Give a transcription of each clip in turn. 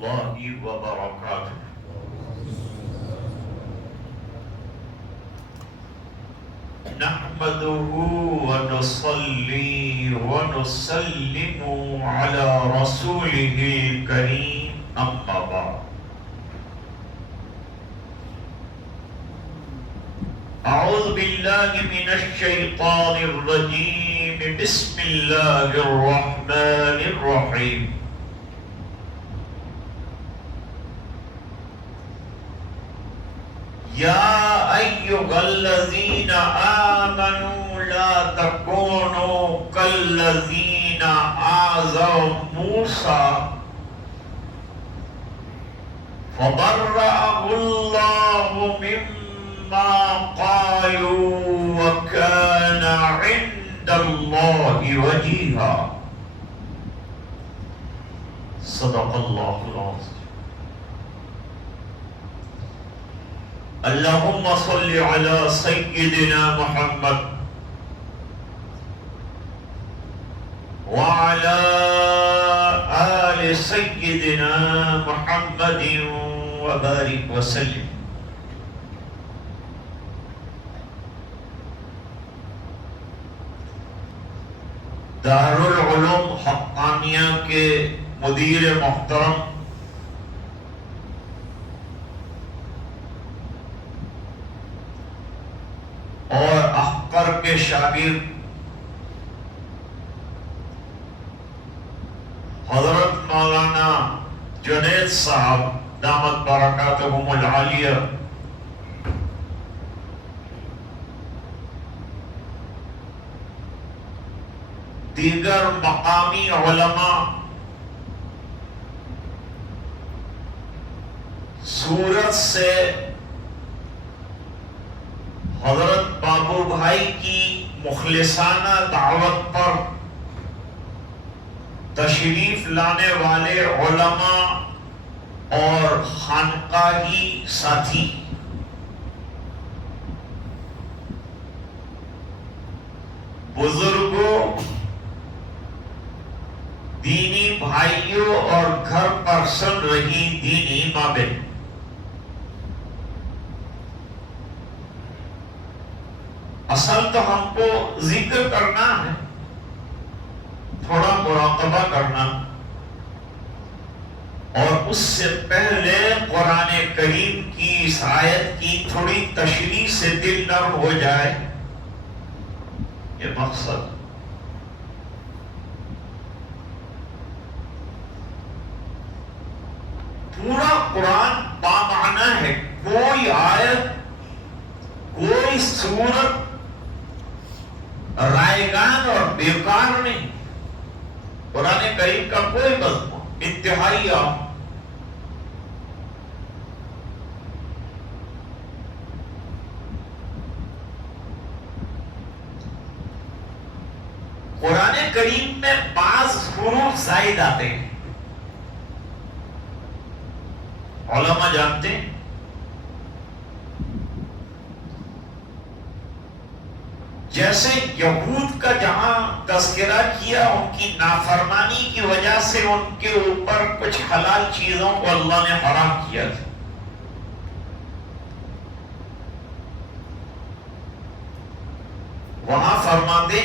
الله وبركاته. نحمده ونصلي ونسلم على رسوله الكريم، أما بعد. أعوذ بالله من الشيطان الرجيم. بسم الله الرحمن الرحيم. يا أيها الذين آمنوا لا تكونوا كالذين آذوا موسى فبرأه الله مما قالوا وكان عند الله وجيها. صدق الله العظيم. اللهم صل على سيدنا محمد وعلى آل سيدنا محمد وبارك وسلم. دارالعلوم حقانیہ کے مدیر محترم اور احقر کے شاگرد حضرت مولانا جنید صاحب دامت برکاتہم العالیہ، دیگر مقامی علماء، سورت سے حضرت بابو بھائی کی مخلصانہ دعوت پر تشریف لانے والے علماء اور خانقاہی ساتھی، بزرگوں، دینی بھائیوں اور گھر پر سن رہی دینی ماں بہن، اصل تو ہم کو ذکر کرنا ہے، تھوڑا مراقبہ کرنا، اور اس سے پہلے قرآن کریم کی اس آیت کی تھوڑی تشریح سے دل نرم ہو جائے، یہ مقصد۔ پورا قرآن بامعنی ہے، کوئی آیت، کوئی سورت رائگان اور بیکار نہیں۔ قرآن کریم کا کوئی مضمون انتہائی عام، قرآن کریم میں بعض حروف زائد آتے ہیں، علماء جانتے ہیں، جیسے یہود کا جہاں تذکرہ کیا ان کی نافرمانی کی وجہ سے ان کے اوپر کچھ حلال چیزوں کو اللہ نے حرام کیا تھا، وہاں فرماتے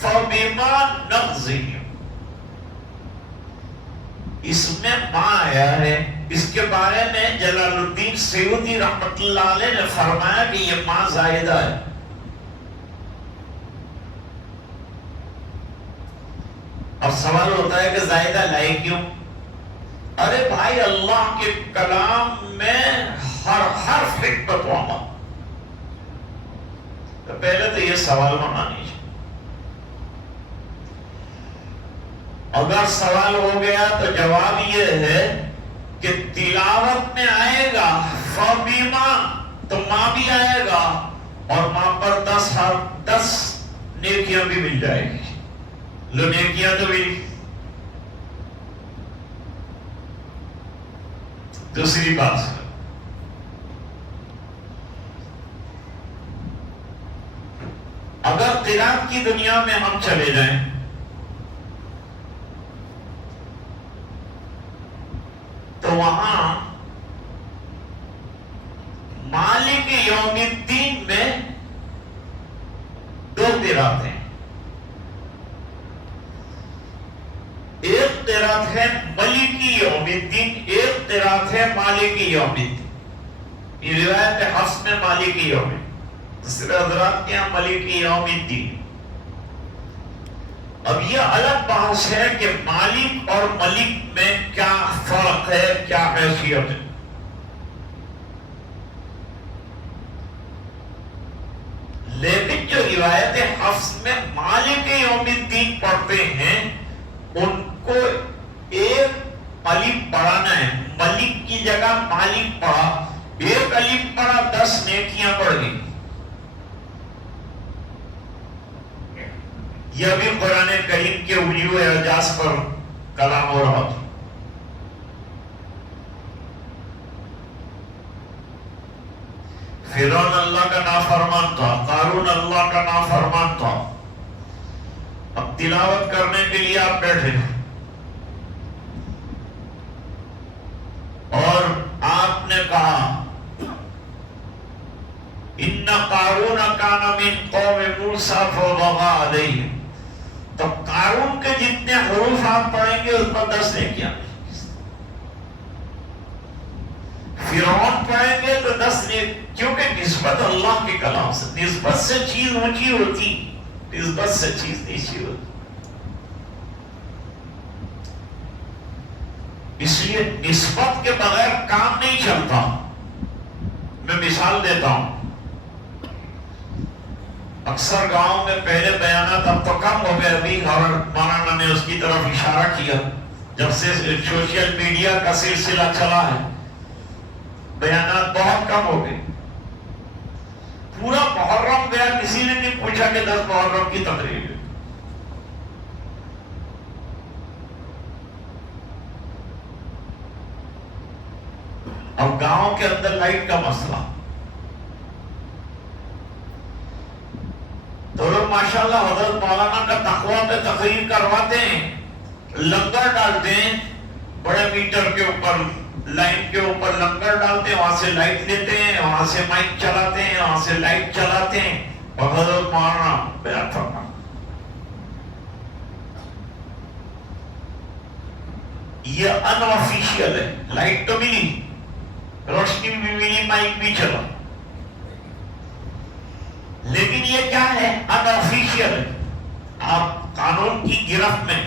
فَبِمَا نَقْضِهِمْ، اس میں ماں آیا ہے، اس کے بارے میں جلال الدین سیوطی رحمت اللہ علیہ نے فرمایا کہ یہ ماں زائدہ ہے۔ اب سوال ہوتا ہے کہ زائدہ لائے کیوں؟ ارے بھائی، اللہ کے کلام میں ہر حرف حکمت و عمل، تو پہلے تو یہ سوال ہونا نہیں چاہیے۔ اگر سوال ہو گیا تو جواب یہ ہے کہ تلاوت میں آئے گا فَبِمَا، تو ماں بھی آئے گا، اور ماں پر 10 نیکیاں بھی مل جائے گی، لو نیکیاں تو ملی۔ دوسری بات، اگر قرآن کی دنیا میں ہم چلے جائیں تو وہاں مالک یوم الدین میں دو قرات ہیں. ایک قرات ہے ملکی یوم الدین، ایک قرات ہے مالکی یوم الدین. یہ روایت حفص میں مالکی یوم الدین، دوسرے حضرات کے یہاں ملکی یوم الدین. اب یہ الگ بحث ہے کہ مالک اور ملک میں کیا فرق ہے، کیا حیثیت ہے. لیکن جو روایت حفص میں مالک یوم الدین پڑھتے ہیں ان کو ایک الف پڑھانا ہے. ملک کی جگہ مالک پڑھا، ایک الف پڑھا 10 نیکیاں پڑھ گئی. یہ بھی قرآن کریم کے وجوہ اعجاز پر کلام ہو رہا تھا. فرعون اللہ کا نافرمان تھا، قارون اللہ کا نافرمان تھا. اب تلاوت کرنے کے لیے آپ بیٹھے اور آپ نے کہا ان قارون کان من قوم موسیٰ فبغى علیہم. تو قارون کے جتنے حروف آپ پڑھیں گے اس پر 10 نیکیاں. فرعون پڑھیں گے تو 10 نیکیاں، کیونکہ نسبت اللہ کے کلام سے، نسبت سے چیز اونچی ہوتی، نسبت سے چیز نیچی ہوتی. اس لیے نسبت کے بغیر کام نہیں چلتا. میں مثال دیتا ہوں. اکثر گاؤں میں پہلے بیانات اب تو کم ہو گئے، ابھی اور مولانا نے اس کی طرف اشارہ کیا. جب سے سوشل میڈیا کا سلسلہ چلا ہے بیانات بہت کم ہو گئے. پورا محرم گیا، کسی نے نہیں پوچھا کہ 10 محرم کی تقریر ہے. اب گاؤں کے اندر لائٹ کا مسئلہ، تو لوگ ماشاءاللہ حضرت مولانا کا تقویٰ پہ تقریر کرواتے ہیں، لنگر ڈالتے ہیں بڑے میٹر کے اوپر، لائن کے اوپر لنگر ڈالتے ہیں، وہاں سے لائٹ لیتے ہیں، وہاں سے مائک چلاتے ہیں، وہاں سے لائٹ چلاتے ہیں اور حضرت مولانا بیان فرما. یہ ان آفیشیل ہے. لائٹ تو ملی، روشنی بھی ملی، مائک بھی چلا، لیکن یہ کیا ہے؟ ان آفیشیل ہے. آپ قانون کی گرفت میں.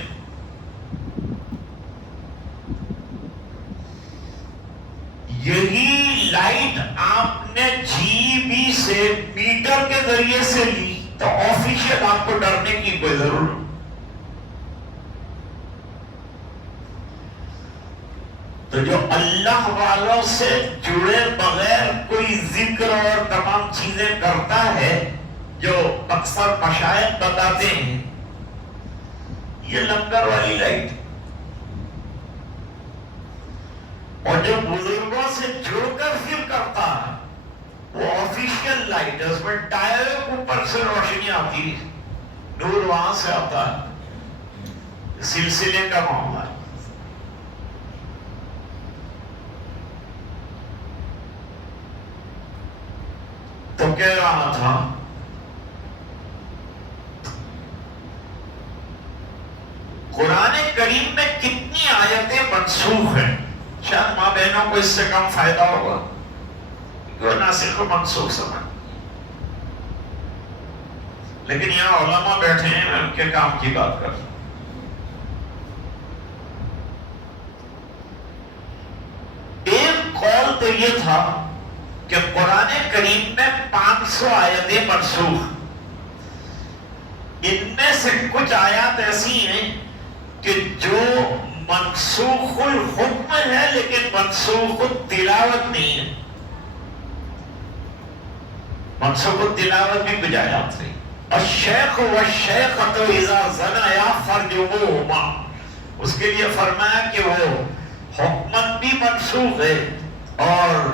یہی لائٹ آپ نے جی بی سے میٹر کے ذریعے سے لی تو آفیشیل آپ کو ڈرنے کی کوئی ضرورت نہیں. تو جو اللہ والوں سے جڑے بغیر کوئی ذکر اور تمام چیزیں کرتا ہے، جو اکثر مشائخ بتاتے ہیں، یہ لنگر والی لائٹ. اور جو بزرگوں سے جڑ کر پھر کرتا ہے وہ آفیشیل لائٹ ہے. اس میں ٹائر کے اوپر سے روشنی آتی ہے، نور وہاں سے آتا ہے. سلسلے کا معاملہ ہے. تو کہہ رہا تھا قرآن کریم میں کتنی آیتیں منسوخ ہیں. شاید ماں بہنوں کو اس سے کم فائدہ ہوگا، وہ ناسخ کو منسوخ سمجھ، لیکن یہاں علماء بیٹھے ہیں، میں ان کے کام کی بات کر رہا ہوں. ایک قول تو یہ تھا کہ قرآن کریم میں 500 آیتیں منسوخ. ان میں سے کچھ آیات ایسی ہیں کہ جو منسوخ الحکم ہے لیکن منسوخ التلاوت نہیں ہے. منسوخ التلاوت بھی کچھ آیات سے. الشیخ والشیخۃ اذا زنیا فرجموہما، اس کے لیے فرمایا کہ وہ حکمت بھی منسوخ ہے اور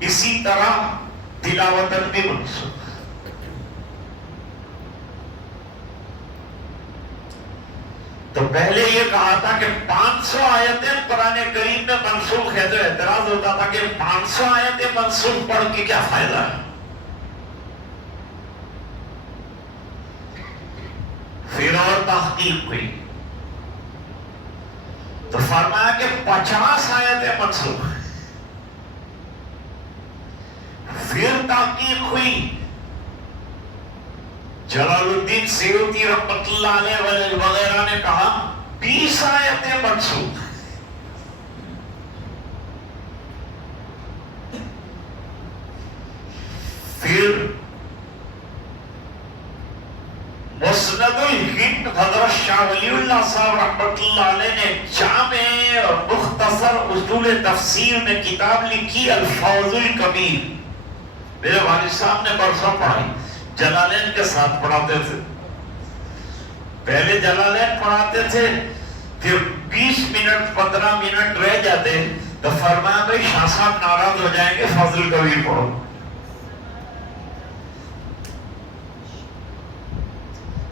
اسی طرح تلاوتن بھی منسوخ. تو تو پہلے یہ کہا تھا کہ 500 آیتیں قرآن کریم میں منسوخ ہے، تو اعتراض ہوتا تھا کہ 500 آیتیں منسوخ پڑھ کے کیا فائدہ ہے؟ پھر اور تحقیق ہوئی تو فرمایا کہ 50 آیتیں منسوخ ہیں۔ پھر تحقیق ہوئی، جلال الدین سیوطی رحمۃ اللہ علیہ وغیرہ نے کہا 20 آیتیں منسوخ۔ پھر مسند الہند حضرت شاہ ولی اللہ صاحب رحمۃ اللہ علیہ نے جامع اور مختصر اصول تفسیر میں کتاب لکھی الفوز الکبیر۔ میرے والد صاحب نے برسوں پڑھائی، جلالین کے ساتھ پڑھاتے تھے۔ پہلے جلالین پڑھاتے تھے، پھر 20 منٹ 15 منٹ رہ جاتے تو فرمایا بھائی شاہ صاحب ناراض ہو جائیں گے، فضل الکبیر پڑھو۔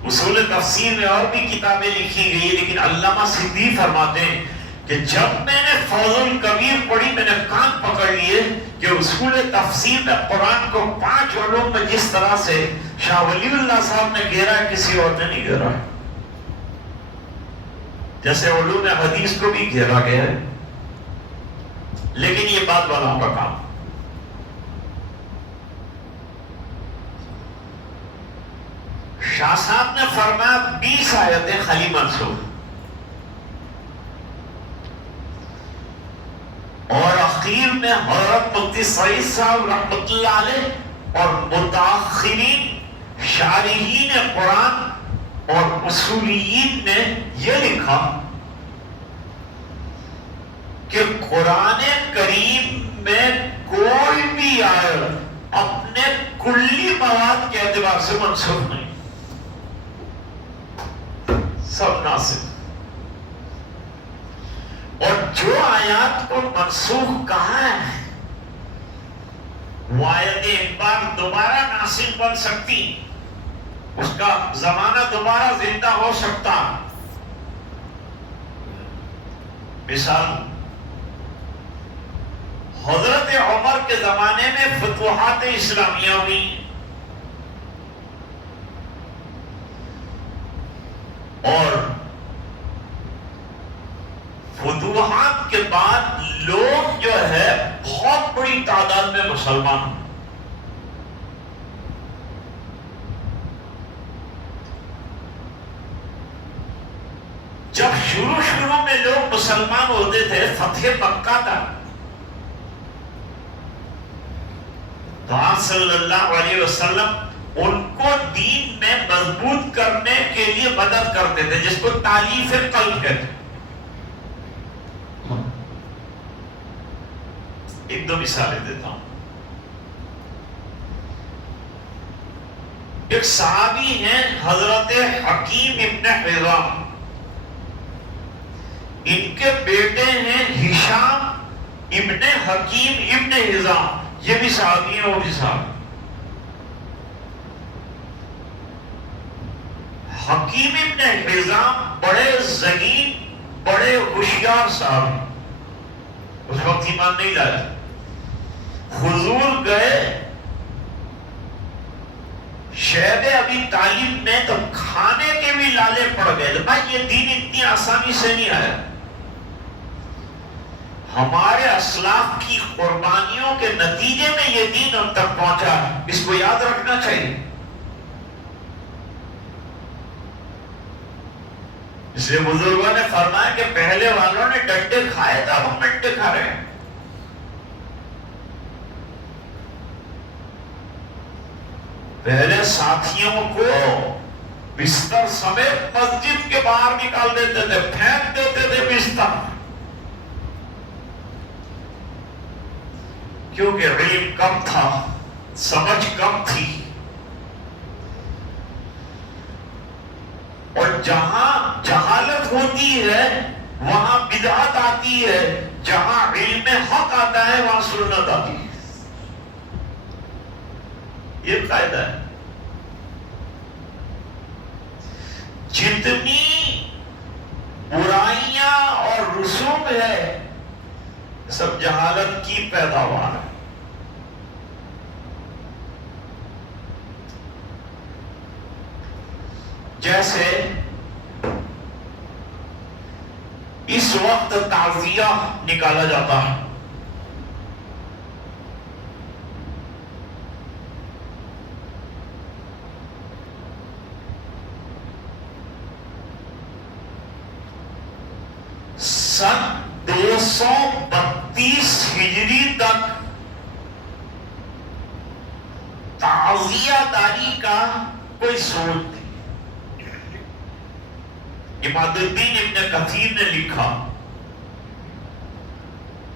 اصول تفسیر میں اور بھی کتابیں لکھی گئی، لیکن علامہ سندھی فرماتے ہیں کہ جب میں نے فوز الکبیر پڑھی میں نے کان پکڑ لیے کہ اصول تفسیر میں قرآن کو 5 علوم میں جس طرح سے شاہ ولی اللہ صاحب نے گھیرا ہے کسی اور نے نہیں گھیرا ہے، جیسے علوم حدیث کو بھی گھیرا گیا ہے۔ لیکن یہ بات والوں کا کام، شاہ صاحب نے فرمایا 20 آیتیں خالی منسوخ، اور اخیر میں حضرت مفتی سعید صاحب رحمۃ اللہ علیہ اور متاخرین شارحین قرآن اور اصولیین نے یہ لکھا کہ قرآن کریم میں کوئی بھی آیت اپنے کلی مواد کے اعتبار سے منسوخ نہیں، سب ناسخ۔ اور جو آیات کو منسوخ کہا ہے وہ آیتیں ایک بار دوبارہ ناسخ بن سکتی، اس کا زمانہ دوبارہ زندہ ہو سکتا۔ مثال حضرت عمر کے زمانے میں فتوحات اسلامیہ ہوئی، اور فتوحات کے بعد لوگ جو ہے بہت بڑی تعداد میں مسلمان ہوئے۔ جب شروع میں لوگ مسلمان ہوتے تھے فتح مکہ تک، تو آپ صلی اللہ علیہ وسلم ان کو دین میں مضبوط کرنے کے لیے مدد کرتے تھے، جس کو تالیف قلب کہتے ہیں۔ ایک دو مثالیں دیتا ہوں۔ ایک صحابی ہیں حضرت حکیم ابن حزام، ان کے بیٹے ہیں ہشام ابن حکیم ابن حزام، یہ بھی صحابی ہیں، وہ بھی صحابی۔ حکیم ابن حزام بڑے ذہین، بڑے ہوشیار صاحب، اس وقت ایمان نہیں لایا۔ حضور گئے شہر ابی طالب میں تو کھانے کے بھی لالے پڑ گئے، بھائی یہ دین اتنی آسانی سے نہیں آیا، ہمارے اسلاف کی قربانیوں کے نتیجے میں یہ دین ہم تک پہنچا، اس کو یاد رکھنا چاہیے۔ اس لیے بزرگوں نے فرمایا کہ پہلے والوں نے ڈنڈے کھائے تھا، ہم ڈنڈے کھا رہے ہیں۔ پہلے ساتھیوں کو بستر سمیت مسجد کے باہر نکال دیتے تھے، پھینک دیتے تھے بستر، کیونکہ علم کم تھا، سمجھ کم تھی۔ اور جہاں جہالت ہوتی ہے وہاں بدعت آتی ہے، جہاں علم حق آتا ہے وہاں سنت آتی ہے، یہ قاعدہ ہے۔ جتنی رسوم ہے، سب جہالت کی پیداوار ہے۔ جیسے اس وقت تعزیہ نکالا جاتا ہے، سن 232 ہجری تک تعزیہ داری کا کوئی ثبوت نہیں۔ امام الدین ابن کثیر نے لکھا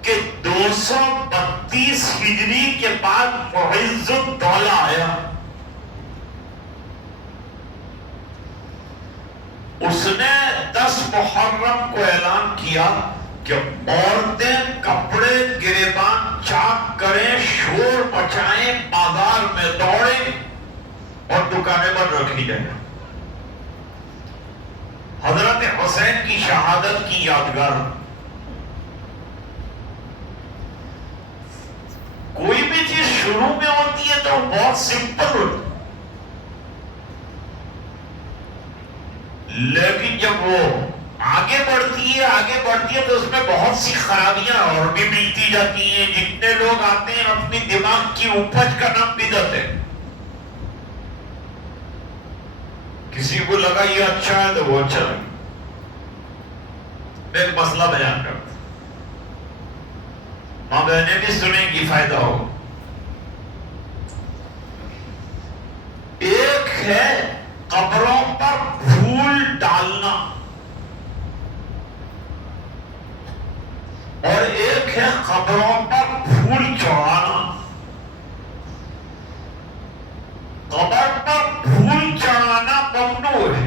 کہ 232 ہجری کے بعد معز الدولہ آیا، اس نے 10 محرم کو اعلان کیا کہ عورتیں کپڑے گریبان چاک کریں، شور مچائیں، بازار میں دوڑیں اور دکانیں بند رکھی جائیں۔ حضرت حسین کی شہادت کی یادگار۔ کوئی بھی چیز شروع میں ہوتی ہے تو بہت سمپل ہوتی ہے، لیکن جب وہ آگے بڑھتی ہے تو اس میں بہت سی خرابیاں اور بھی ملتی جاتی ہیں۔ جتنے لوگ آتے ہیں اپنی دماغ کی اپج کا نام بدعت ہے۔ کسی کو لگا یہ اچھا ہے تو وہ اچھا لگا۔ میں ایک مسئلہ بیان کرتا، ماں بہنیں بھی سنیں گی، فائدہ ہو۔ ایک ہے قبروں پر پھول ڈالنا اور ایک ہے قبروں پر پھول چڑھانا۔ قبر پر پھول چڑھانا ممنوع ہے،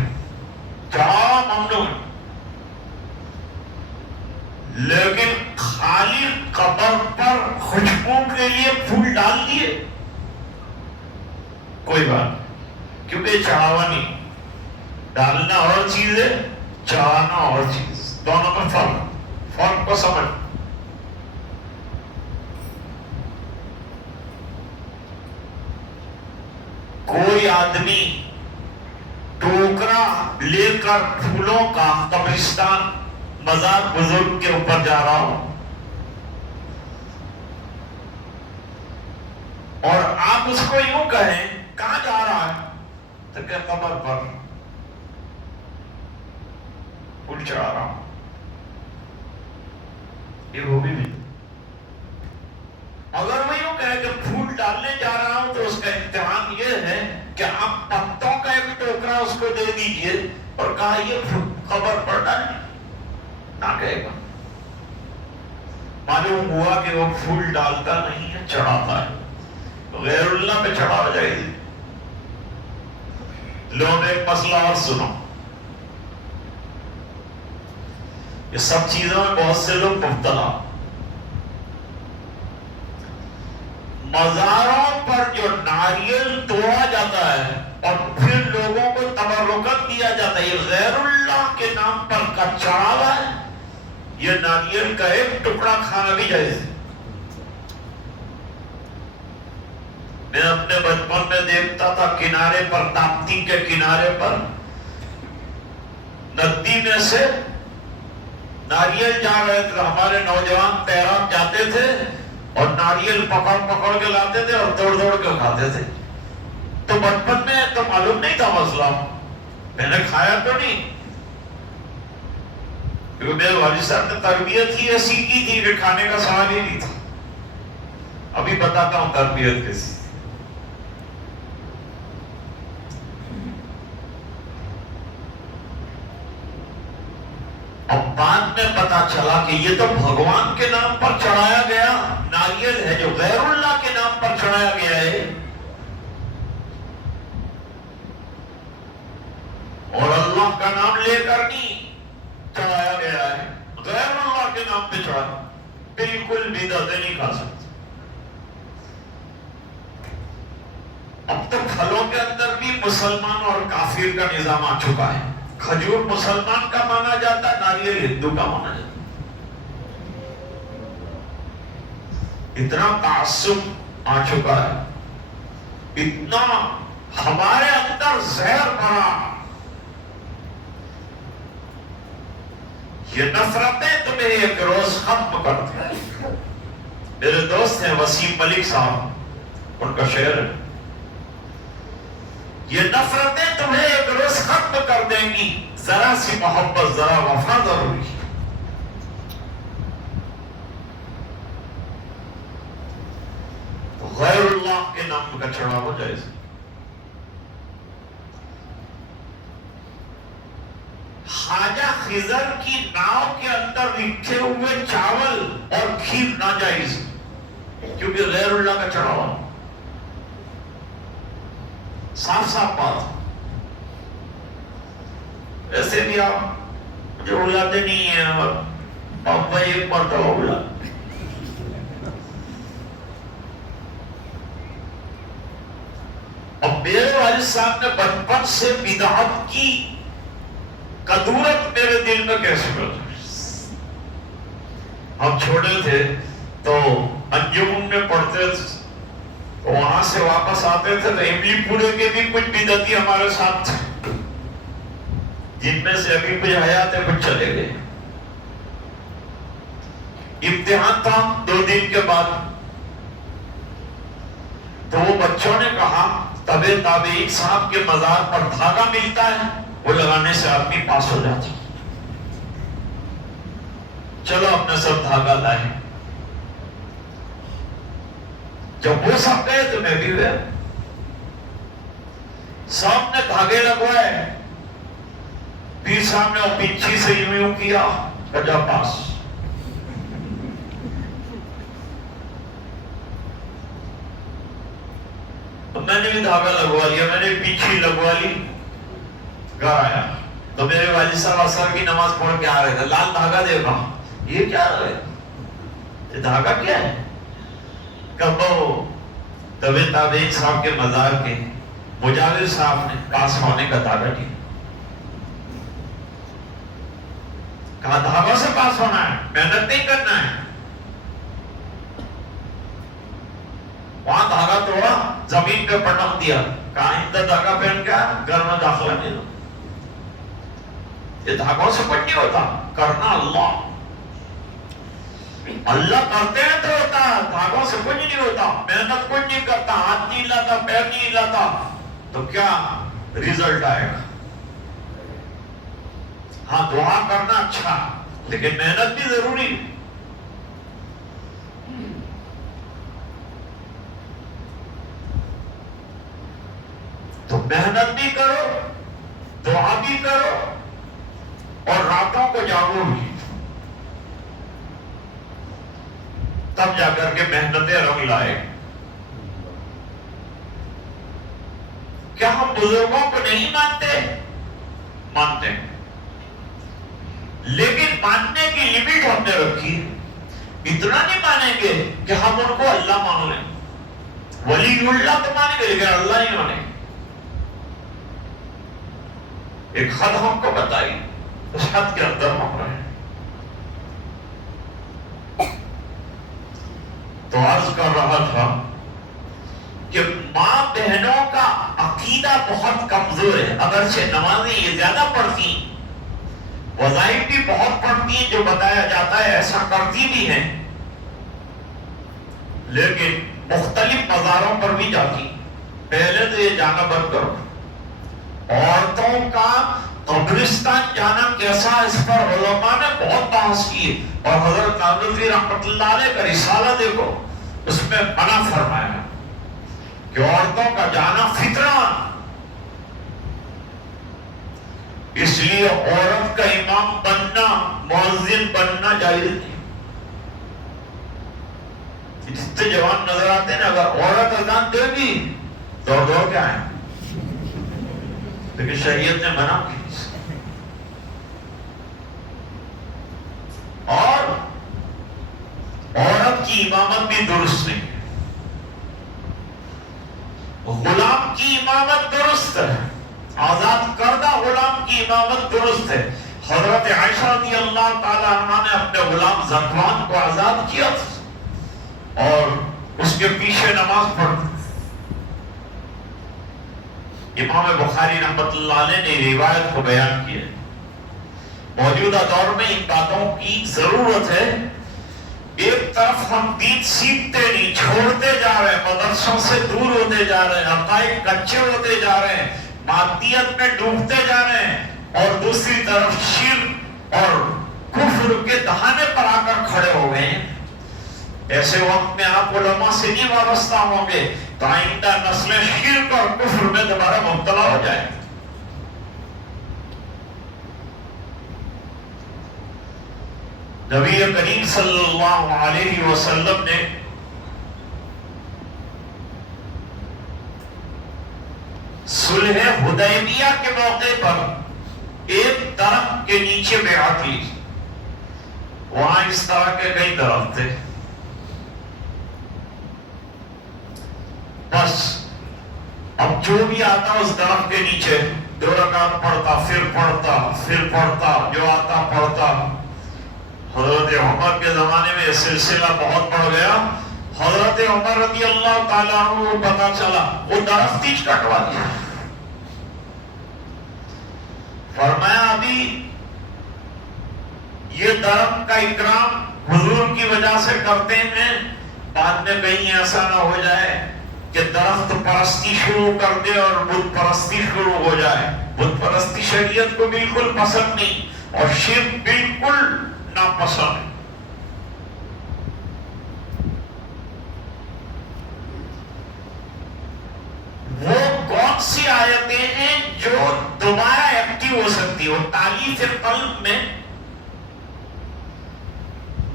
چڑھانا ممنوع ہے، لیکن خالی قبر پر خوشبو کے لیے پھول ڈال دیے کوئی بات، کیونکہ چڑھاوا نہیں، ڈالنا اور چیز ہے، چڑھانا اور چیز، دونوں میں فرق کو سمجھ۔ کوئی آدمی ٹوکرا لے کر پھولوں کا قبرستان مزار بزرگ کے اوپر جا رہا ہو اور آپ اس کو یوں کہیں کہاں جا رہا ہے تو کہ قبر پر پھول چڑھا رہا ہوں، یہ وہ بھی نہیں۔ اگر میں یوں کہے کہ پھول ڈالنے جا رہا ہوں تو اس کا امتحان یہ ہے کہ آپ پتوں کا ایک ٹوکرا اس کو دے دیجئے اور کہا یہ قبر پر ڈالیں، نہ کہے گا۔ معلوم ہوا کہ وہ پھول ڈالتا نہیں ہے، چڑھاتا ہے، غیر اللہ پہ چڑھا ہو جائے گی۔ لوگ ایک مسئلہ اور سنو، یہ سب چیزوں میں بہت سے لوگ مبتلا۔ مزاروں پر جو ناریل توڑا جاتا ہے اور پھر لوگوں کو تبرکت دیا جاتا ہے، یہ غیر اللہ کے نام پر کا چڑھاوا ہے۔ یہ ناریل کا ایک ٹکڑا کھانا بھی جائز ہے۔ میں اپنے بچپن میں دیکھتا تھا کنارے پر، تاپتی کے کنارے پر ندی میں سے ناریل جا رہے تھے، ہمارے نوجوان تیراک جاتے تھے اور ناریل پکڑ پکڑ کے لاتے تھے اور توڑ توڑ کے کھاتے تھے۔ تو بچپن میں تو معلوم نہیں تھا مسئلہ، میں نے کھایا تو نہیں، کیونکہ میرے والد صاحب نے تربیت ہی ایسی کی تھی کہ کھانے کا سوال ہی نہیں تھا۔ ابھی بتاتا ہوں تربیت کیسی۔ اب بعد میں پتا چلا کہ یہ تو بھگوان کے نام پر چڑھایا گیا ناریل ہے، جو غیر اللہ کے نام پر چڑھایا گیا ہے، اور اللہ کا نام لے کر نہیں چڑھایا گیا ہے، غیر اللہ کے نام پہ چڑھا، بالکل بدعت نہیں کھا سکتے۔ اب تو پھلوں کے اندر بھی مسلمان اور کافر کا نظام آ چکا ہے۔ کھجور مسلمان کا مانا جاتا ہے، ناریل ہندو کا مانا جاتا ہے۔ اتنا تعصب آ چکا ہے، اتنا ہمارے اندر زہر بھرا، یہ نفرتیں تمہیں ایک روز ختم کر دیں۔ میرے دوست ہیں وسیم ملک صاحب، ان کا شعر ہے، یہ نفرتیں تمہیں ایک روز ختم کر دیں گی، ذرا سی محبت ذرا وفا ضروری۔ تو غیر اللہ کے نام کا چڑھا ہو جائے، خواجہ خضر کی ناؤ کے اندر رکھے ہوئے چاول اور کھیر ناجائز، کیونکہ غیر اللہ کا چڑھاوا، صاف صاف بات۔ ایسے بھی آپ مجھے اڑاتے نہیں ہیں، اور پاپا ایک مرتبہ اڑا، اب میرے والد صاحب نے بچپن سے بدعت کی کدورت میرے دل میں کیسے بڑھا؟ ہم چھوٹے تھے تو انجمن میں پڑھتے تھے، تو وہاں سے واپس آتے تھے تو املی پورے کے بھی کچھ بدعتی ہمارے ساتھ تھے، جن میں سے ابھی کچھ حیات ہے، کچھ چلے گئے۔ امتحان تھا 2 دن کے بعد، تو وہ بچوں نے کہا تبع تابعین صاحب کے مزار پر دھاگا ملتا ہے، وہ لگانے سے آدمی پاس ہو جاتا، چلو اپنے سب دھاگا لائے۔ جب وہ سب گئے تو میں بھی گیا، سب نے دھاگے لگوائے، پیر صاحب نے اور پیچھے سے یوں کیا، کجا پاس۔ تو میں نے بھی دھاگا لگوا لیا، میں نے پیچھے لگوا لی، گھر آیا تو میرے والد صاحب عصر کی نماز پڑھ کے آ رہے تھے، لال دھاگا دے گا، یہ کیا ہے؟ یہ دھاگا کیا ہے؟ کب تبع تابعین صاحب کے مزار کے مجاور صاحب نے پاس ہونے کا دھاگا دیا، کہا دھاگا سے پاس ہونا ہے، محنت نہیں کرنا ہے۔ وہاں دھاگا توڑا، زمین پہ پٹک دیا، کہا اندر دھاگا پہن کے گھر میں داخلہ نہیں دو۔ یہ دھاگوں سے کچھ نہیں ہوتا، کرنا اللہ، اللہ کرتے ہیں تو ہوتا ہے، دھاگوں سے کچھ نہیں ہوتا، محنت کچھ نہیں کرتا، ہاتھ نہیں لاتا، پیر نہیں لاتا، تو کیا ریزلٹ آئے گا؟ ہاں دعا کرنا اچھا، لیکن محنت بھی ضروری ہے۔ تو محنت بھی کرو، دعا بھی کرو، اور راتوں کو جاگو بھی، تب جا کر کے محنتیں رنگ لائے۔ کیا ہم بزرگوں کو نہیں مانتے؟ مانتے ہیں، لیکن ماننے کی لمٹ ہم نے رکھی، اتنا نہیں مانیں گے کہ ہم ان کو اللہ مان لیں، ولی اللہ تو مانیں گے لیکن اللہ نہیں مانیں گے۔ ایک حد ہم کو بتائی، اس حد کے اندر ہم رہے۔ تو عرض کر رہا تھا کہ ماں بہنوں کا عقیدہ بہت کمزور ہے، اگرچہ نمازیں یہ زیادہ پڑھتی، وظائف بھی بہت پڑھتی ہیں، جو بتایا جاتا ہے ایسا کرتی بھی ہیں، لیکن مختلف مزاروں پر بھی جاتی۔ پہلے تو یہ جانا بند کرو، عورتوں کا قبرستان جانا کیسا، اس پر علماء نے بہت بحث کی ہے، اور حضرت نانوتوی رحمۃ اللہ علیہ کا رسالہ دیکھو، اس میں منع فرمایا ہے کہ عورتوں کا جانا فتنہ، اس لیے عورت کا امام بننا، مؤذن بننا جائز نہیں۔ جتنے جوان نظر آتے ہیں نا، اگر عورت اذان دے گی دوڑ دوڑ کے آئیں، لیکن شریعت نے منع کی۔ اور عورت کی امامت بھی درست نہیں، غلام کی امامت درست ہے، آزاد کردہ غلام کی امامت درست ہے۔ حضرت عائشہ رضی اللہ تعالی عنہ نے اپنے غلام زکوان کو آزاد کیا، اور اس کے پیچھے نماز پڑھتے. امام بخاری رحمۃ اللہ علیہ نے روایت کو بیان کیا. موجودہ دور میں ان باتوں کی ضرورت ہے. ایک طرف ہم دین سیکھتے نہیں، چھوڑتے جا رہے ہیں، مدرسوں سے دور ہوتے جا رہے ہیں، عقائد کچے ہوتے جا رہے ہیں، مادیت میں ڈوبتے جا رہے ہیں، اور دوسری طرف شرک اور کفر کے دہانے پر آ کر کھڑے ہو گئے ہیں. ایسے وقت میں آپ علماء سے نہیں وابستہ ہوں گے تو آئندہ نسلیں شرک اور کفر میں دوبارہ مبتلا ہو جائیں. نبی کریم صلی اللہ علیہ وسلم نے صلح حدیبیہ کے موقع پر ایک درخت کے نیچے بیعت لی. وہاں اس طرح کے کئی درخت تھے. بس اب جو بھی آتا اس درخت کے نیچے 2 رکعت پڑھتا، پھر پڑھتا، جو آتا پڑھتا. حضرت عمر کے زمانے میں یہ سلسلہ بہت بڑھ گیا. حضرت عمر رضی اللہ تعالیٰ عنہ کو پتا چلا، وہ درخت ہی کٹوا دیا. فرمایا ابھی یہ درخت کا اکرام حضور کی وجہ سے کرتے ہیں، بعد میں کہیں ایسا نہ ہو جائے کہ درخت پرستی شروع کر دے اور بت پرستی شروع ہو جائے. بت پرستی شریعت کو بالکل پسند نہیں اور شرک بالکل ناپسند ہے. وہ کون سی آیتیں ہیں جو دوبارہ ایکٹیو ہو سکتی ہو؟ تالیف قلب میں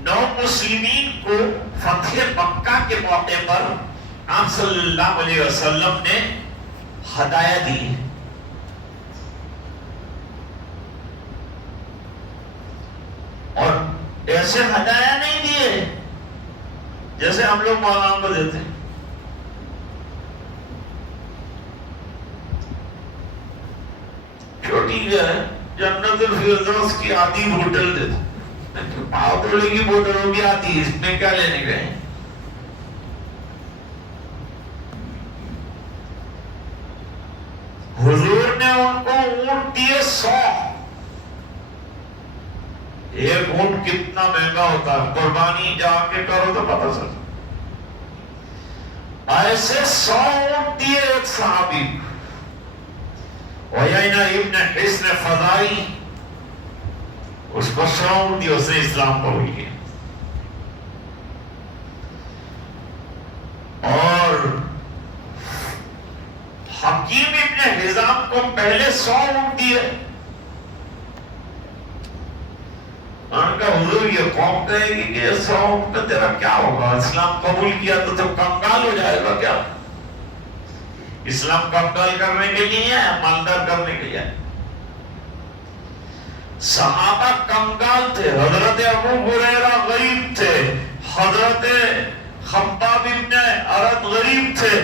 نو مسلمین کو فتح مکہ کے موقع پر آپ صلی اللہ علیہ وسلم نے ہدایہ دی. اور ایسے ہدایہ نہیں دیے جیسے ہم لوگ مولانا کو دیتے ہیں. چھوٹی جو ہے جنت الفردوس کی آدھی بوتل دیتے، پاؤ توڑے کی بوتلوں کی آتی، اس میں کیا لینے گئے؟ حضور نے ان کو اونٹ دیے 100. ایک اونٹ کتنا مہنگا ہوتا ہے، قربانی جا کے کرو تو پتہ چلتا. ایسے 100 اونٹ دیے ایک صحابی. عیینہ ابن حصن فضائی اس کو 100 اونٹ دیے، اس نے اسلام قبول کیا. اور حکیم ابن حزام کو پہلے 100 اونٹ دیے. ان کا حضور یہ قوم کہے گی کہ 100 اونٹ میں تیرا کیا ہوگا؟ اسلام قبول کیا تو کنگال ہو جائے گا کیا؟ اسلام کنگال کرنے کے لیے ہے، مالدار کرنے کے لیے. صحابہ کنگال تھے. حضرت ابو ہریرہ غریب تھے، حضرت خباب ابن ارد غریب تھے.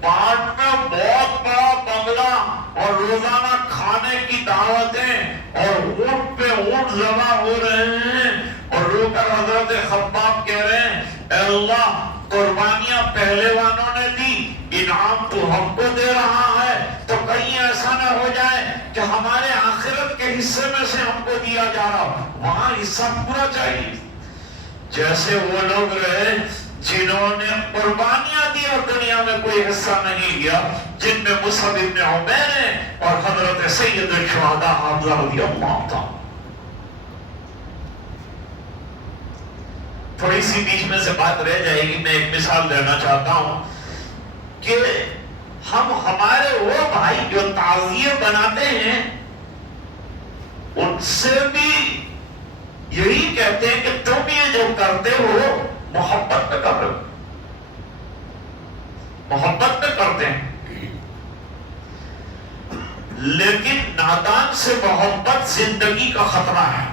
پہاڑ میں بہت بڑا بنگلہ اور روزانہ کھانے کی دعوتیں اور اونٹ پہ اونٹ ذبح ہو رہے ہیں، اور رو کر حضرت خباب کہہ رہے ہیں اے اللہ قربانیاں پہلوانوں نے دی، انعام تو ہم کو دے رہا ہے، تو کہیں ایسا نہ ہو جائے کہ ہمارے آخرت کے حصے میں سے ہم کو دیا جا رہا، وہاں حصہ پورا چاہیے. جیسے وہ لوگ رہے جنہوں نے قربانیاں دی اور دنیا میں کوئی حصہ نہیں لیا، جن میں مصعب ابن عمیر ہیں اور حضرت سید الشہداء حمزہ رضی اللہ عنہ. تھوڑی سی بیچ میں سے بات رہ جائے گی. میں ایک مثال دینا چاہتا ہوں کہ ہم ہمارے وہ بھائی جو تعزیے بناتے ہیں ان سے بھی یہی کہتے ہیں کہ تم یہ جو کرتے ہو محبت میں کر رہے ہو، محبت میں کرتے ہیں. لیکن نادان سے محبت زندگی کا خطرہ ہے.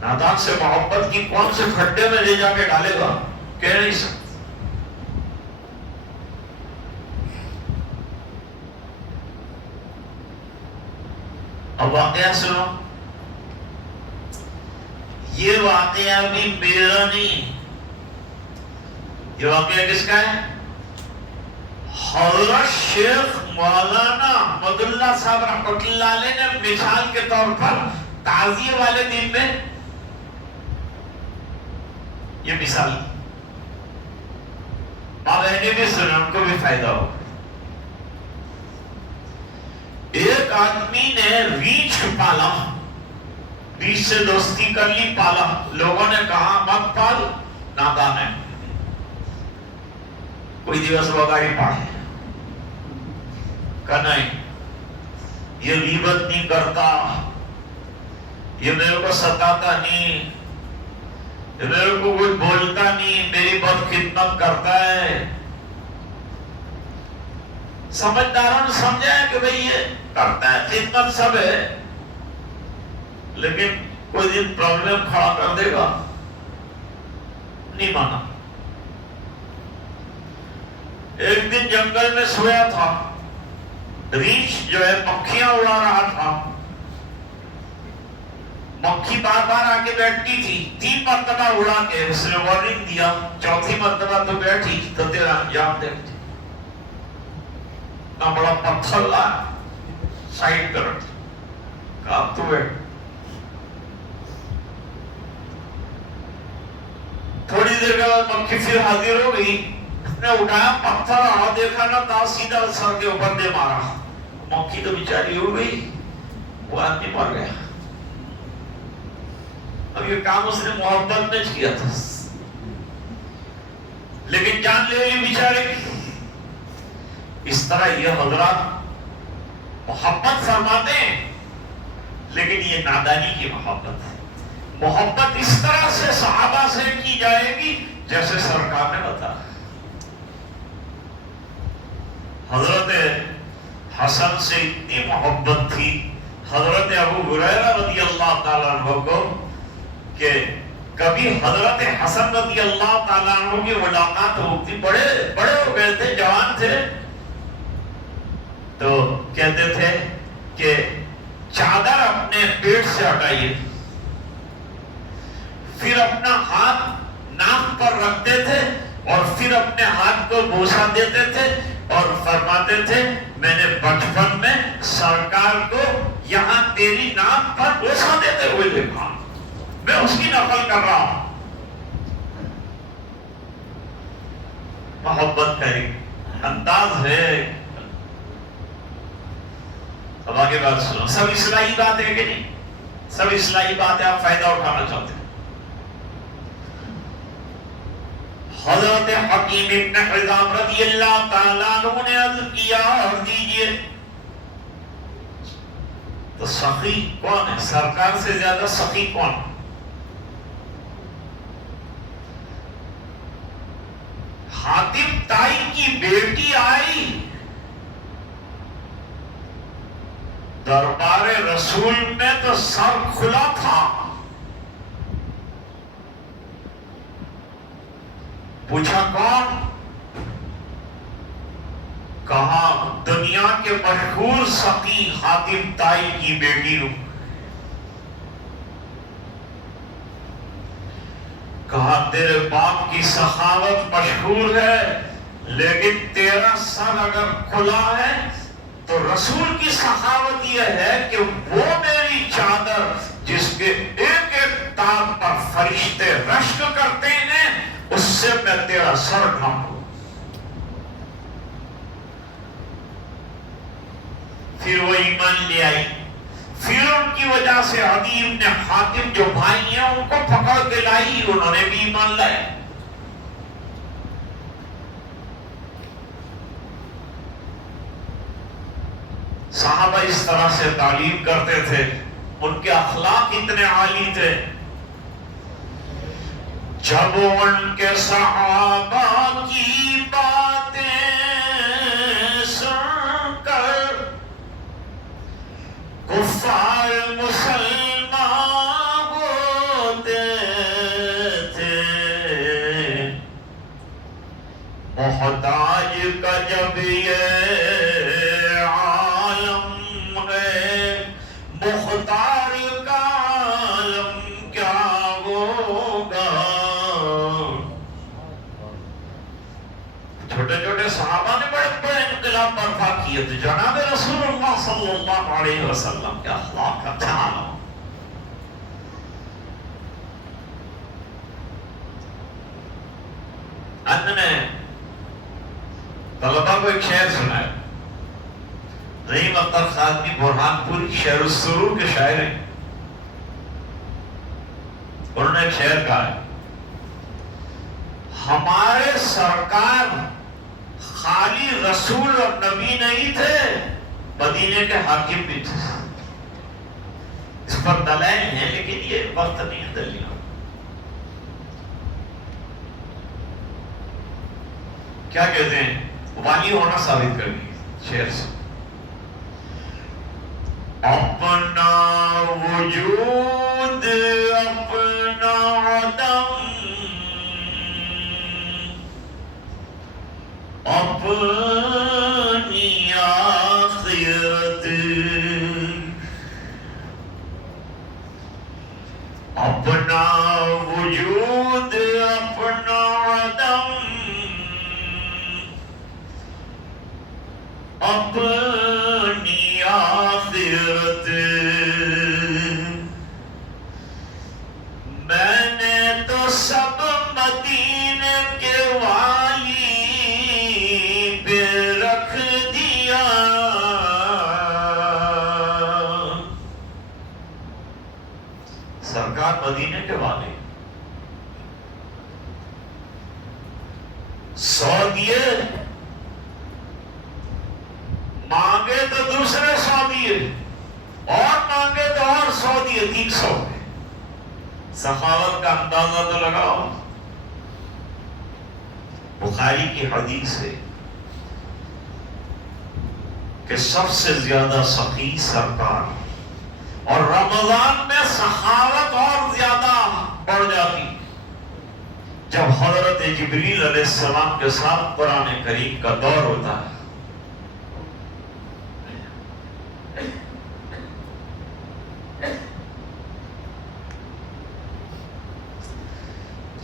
نادان سے محبت کی کون سے کھڈے میں لے جا کے ڈالے گا کہہ نہیں سکتے. اب واقعہ سنو. یہ واقعہ بھی میرا نہیں، یہ واقعہ کس کا ہے؟ حضرت شیخ مولانا احمد اللہ صاحب رحمۃ اللہ علیہ نے مثال کے طور پر تعزیے والے دن میں یہ مثال بہنیں بھی سنے، ان کو بھی فائدہ ہو. ایک آدمی نے ریچھ پالا، ریچھ سے دوستی کر لی، پالا. لوگوں نے کہا مت پال، نادان ہے. کوئی دیوس وگاڑی پاڑے کہ نہیں، یہ غیبت نہیں کرتا، یہ میرے کو ستاتا نہیں، یہ میرے کو کچھ بولتا نہیں، میری بہت خدمت کرتا ہے. سمجھداروں نے سمجھا ہے کہ بھئی یہ کرتا ہے، خدمت سب ہے، لیکن کوئی دن پرابلم کھڑا کر دے گا. نہیں مانا. ایک دن جنگل میں سویا تھا، ریچھ جو ہے مکھیاں اڑا رہا تھا. مکھی بار بار آ کے بیٹھتی تھی، 3 مرتبہ اڑا کے اس نے وارننگ دیا، 4تھی مرتبہ تو بیٹھی تو تیرا انجام دیکھتی. نہ بڑا پتھر لا سائڈ کر کہا تو بیٹھ. تھوڑی دیر کے بعد مکھی پھر حاضر ہو گئی. اس نے اٹھایا پتھر اور دیکھا نہ تھا، سیدھا سر کے اوپر دے مارا. مکھی تو بیچاری ہو گئی، وہ آدمی مر گیا. اب یہ کام اس نے محبت میں کیا تھا، لیکن جان لے لی بیچارے کی. اس طرح یہ حضرات محبت فرماتے ہیں، لیکن یہ نادانی کی محبت ہے. محبت اس طرح سے صحابہ سے کی جائے گی جیسے سرکار نے بتایا. حضرت حسن سے اتنی محبت تھی حضرت ابو ہریرہ رضی اللہ تعالیٰ عنہ کو کہ کبھی حضرت حسن رضی اللہ تعالیٰ عنہ کی ملاقات ہوتی، بڑے ہو گئے تھے، جوان تھے، تو کہتے تھے کہ چادر اپنے پیٹ سے ہٹائیے، پھر اپنا ہاتھ ناک پر رکھتے تھے اور پھر اپنے ہاتھ کو بوسا دیتے تھے اور فرماتے تھے میں نے بچپن میں سرکار کو یہاں تیری ناک پر بوسا دیتے ہوئے دیکھا، میں اس کی نقل کر رہا ہوں. محبت کا ایک انداز ہے. اب آگے بات سنو. سب اصلاحی بات ہے کہ نہیں؟ سب اصلاحی بات ہے، آپ فائدہ اٹھانا چاہتے ہیں. حضرت حکیم ابن حزام رضی اللہ تعالیٰ عنہ نے عرض کیا، اور دیجئے تو سخی کون ہے؟ سرکار سے زیادہ سخی کون؟ حاتم تائی کی بیٹی آئی دربار رسول میں تو سر کھلا تھا. پوچھا کون؟ کہا دنیا کے مشہور سقی حاتم تائی کی بیٹی ہوں. کہا تیرے باپ کی سخاوت مشہور ہے، لیکن تیرا سر اگر کھلا ہے تو رسول کی سخاوت یہ ہے کہ وہ میری چادر جس کے ایک ایک تار پر فرشتے رشک کرتے ہیں اس سے میں تیرا سر ڈھانپوں. پھر وہ ایمان لے آئی. پھر ان کی وجہ سے عدی ابن حاتم جو بھائی ہیں ان کو پکڑ کے لائی، انہوں نے بھی ایمان لائے. صحابہ اس طرح سے تعلیم کرتے تھے، ان کے اخلاق اتنے عالی تھے. جب ان کے صحابہ کی باتیں سن کر کفار مسلمان ہوتے تھے، محتاج کا جب یہ عالم ہے، مختار کا عالم کیا ہوگا. چھوٹے چھوٹے صحابہ نے بڑے بڑے انقلاب برپا کیے تھے. جناب رسول اللہ صلی اللہ علیہ وسلم کے اخلاق کا خیال ہو. انہوں نے طلبہ کو ایک شعر سنایا. رحیم اختر خاتمی برہان پوری شعر السرور کے شاعر ہیں. انہوں نے ایک شعر کہا ہے: ہمارے سرکار خالی رسول اور نبی نہیں تھے، مدینے کے حاکم بھی تھے. اس پر دلائل ہیں لیکن یہ وقت نہیں ہے دلیل. کیا کہتے ہیں؟ والی ہونا ثابت کر گئی شعر سے. اپنا وجود اپنا عدم اپنی آخرت اپنا وجود اپنا عدم اپنی آخرت میں نے تو سب مدینے کے والی پہ رکھ دیا. سرکار مدینے کے والی 100 دیے، مانگے تو دوسرے 100 دیے، اور مانگے تو اور 100 دیے، 300. سخاوت کا اندازہ تو لگاؤ. بخاری کی حدیث ہے کہ سب سے زیادہ سخی سرکار، اور رمضان میں سخاوت اور زیادہ بڑھ جاتی جب حضرت جبریل علیہ السلام کے ساتھ قرآن کریم کا دور ہوتا ہے.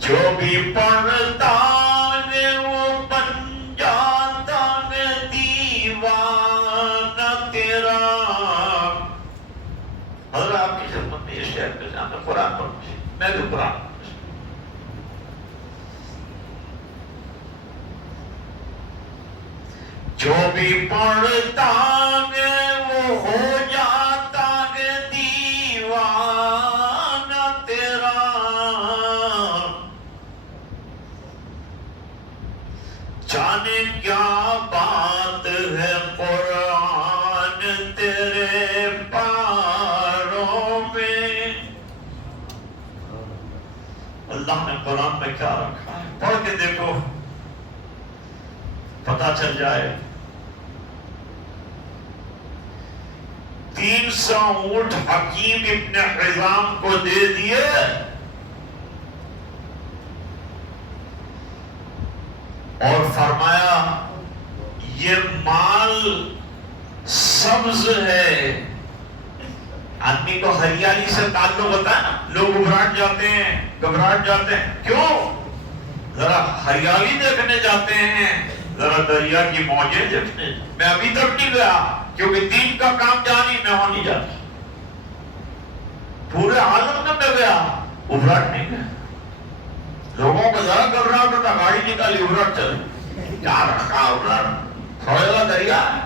جو بھی پڑھتا ہے وہ بن جاتا ہے دیوانہ تیرا. حضرت آپ کی خدمت میں یہ شعر پہ جانا قرآن پڑھنا، میں بھی قرآن پڑھنا. جو بھی پڑھتا ہے وہ ہو جاتا ہے دیوانہ تیرا. جانے کیا بات ہے قرآن تیرے پاروں میں. اللہ نے قرآن میں کیا رکھا ہے پڑھ کے دیکھو، پتہ چل جائے. 300 اونٹ حکیم ابن حزام کو دے دیے، اور فرمایا یہ مال سبز ہے. آدمی کو ہریالی سے تعلق ہوتا ہے نا، لوگ گھبراہٹ جاتے ہیں. کیوں؟ ذرا ہریالی دیکھنے جاتے ہیں، ذرا دریا کی موجیں دیکھنے. میں ابھی تک نہیں گیا کیونکہ دین کا کام جانی میں ہو نہیں جاتا. پورے عالم میں گیا، گھبراہٹ نہیں گیا. لوگوں کو ذرا گھبراہٹ ہوتا، گاڑی نکالی گھبراہٹ چلے. کیا رکھا گھبراہٹ؟ تھوڑے گا دریا ہے.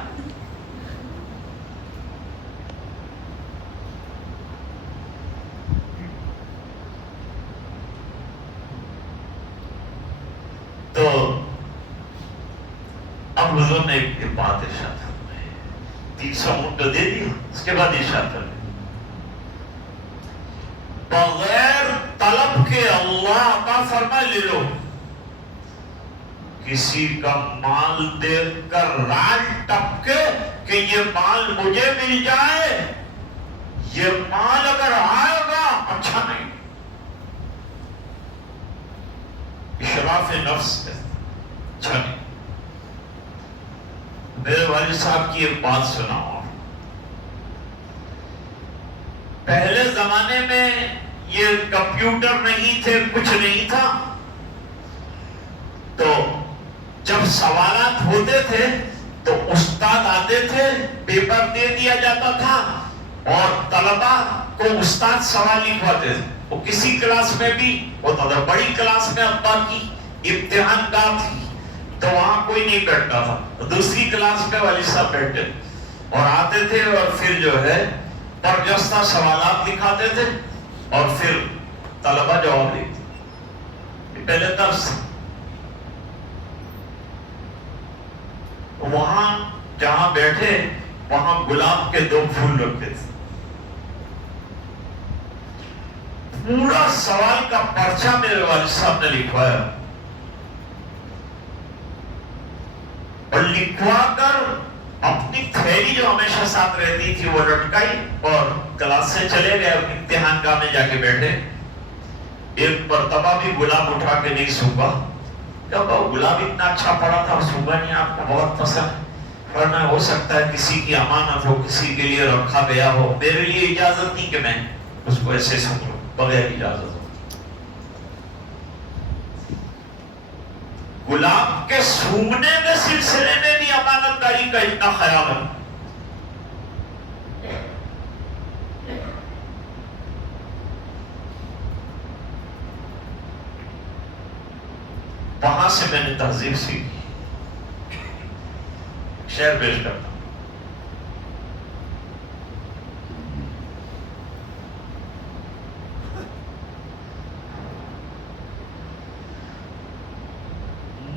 تو اب حضور نے ایک بات ارشاد فرمائی، 300 اونٹ تو دے دیا. اس کے بعد ارشاد فرمائی بغیر طلب کے اللہ عطا فرما لے لو. کسی کا مال دیکھ کر راج ٹپکے کہ یہ مال مجھے مل جائے، یہ مال اگر آئے گا اچھا نہیں. اشراف نفس ہے، اچھا نہیں. میرے والد صاحب کی ایک بات سناؤ. پہلے زمانے میں یہ کمپیوٹر نہیں تھے، کچھ نہیں تھا. تو جب جب سوالات ہوتے تھے تو استاد آتے تھے، پیپر دے دیا جاتا تھا اور طلبہ کو استاد سوال لکھواتے تھے. وہ کسی کلاس میں بھی ہوتا تھا. بڑی کلاس میں ابا کی امتحان گاہ تھی تو وہاں کوئی نہیں بیٹھتا تھا، دوسری کلاس میں والد صاحب بیٹھتے اور آتے تھے اور پھر جو ہے برجستہ سوالات لکھاتے تھے اور پھر طلبہ جواب دیتے. پہلے درس وہاں جہاں بیٹھے وہاں گلاب کے 2 پھول رکھتے تھے. پورا سوال کا پرچہ میرے والد صاحب نے لکھوایا اور لکھوا کر اپنی تھیلی جو ہمیشہ ساتھ رہتی تھی وہ لٹکائی اور کلاس سے چلے گئے. امتحان گاہ میں جا کے بیٹھے. ایک مرتبہ بھی گلاب اٹھا کے نہیں سونگا. جب گلاب اتنا اچھا پڑا تھا، سونگا نہیں، آپ کو بہت پسند، ورنہ ہو سکتا ہے کسی کی امانت ہو، کسی کے لیے رکھا گیا ہو. میرے لیے اجازت نہیں کہ میں اس کو ایسے سونگ لوں بغیر اجازت ہو. گلاب کے سونگنے کے سلسلے میں بھی امانت داری کا اتنا خیال ہے. وہاں سے میں نے تہذیب سیکھی. شعر پیش کرتا ہوں.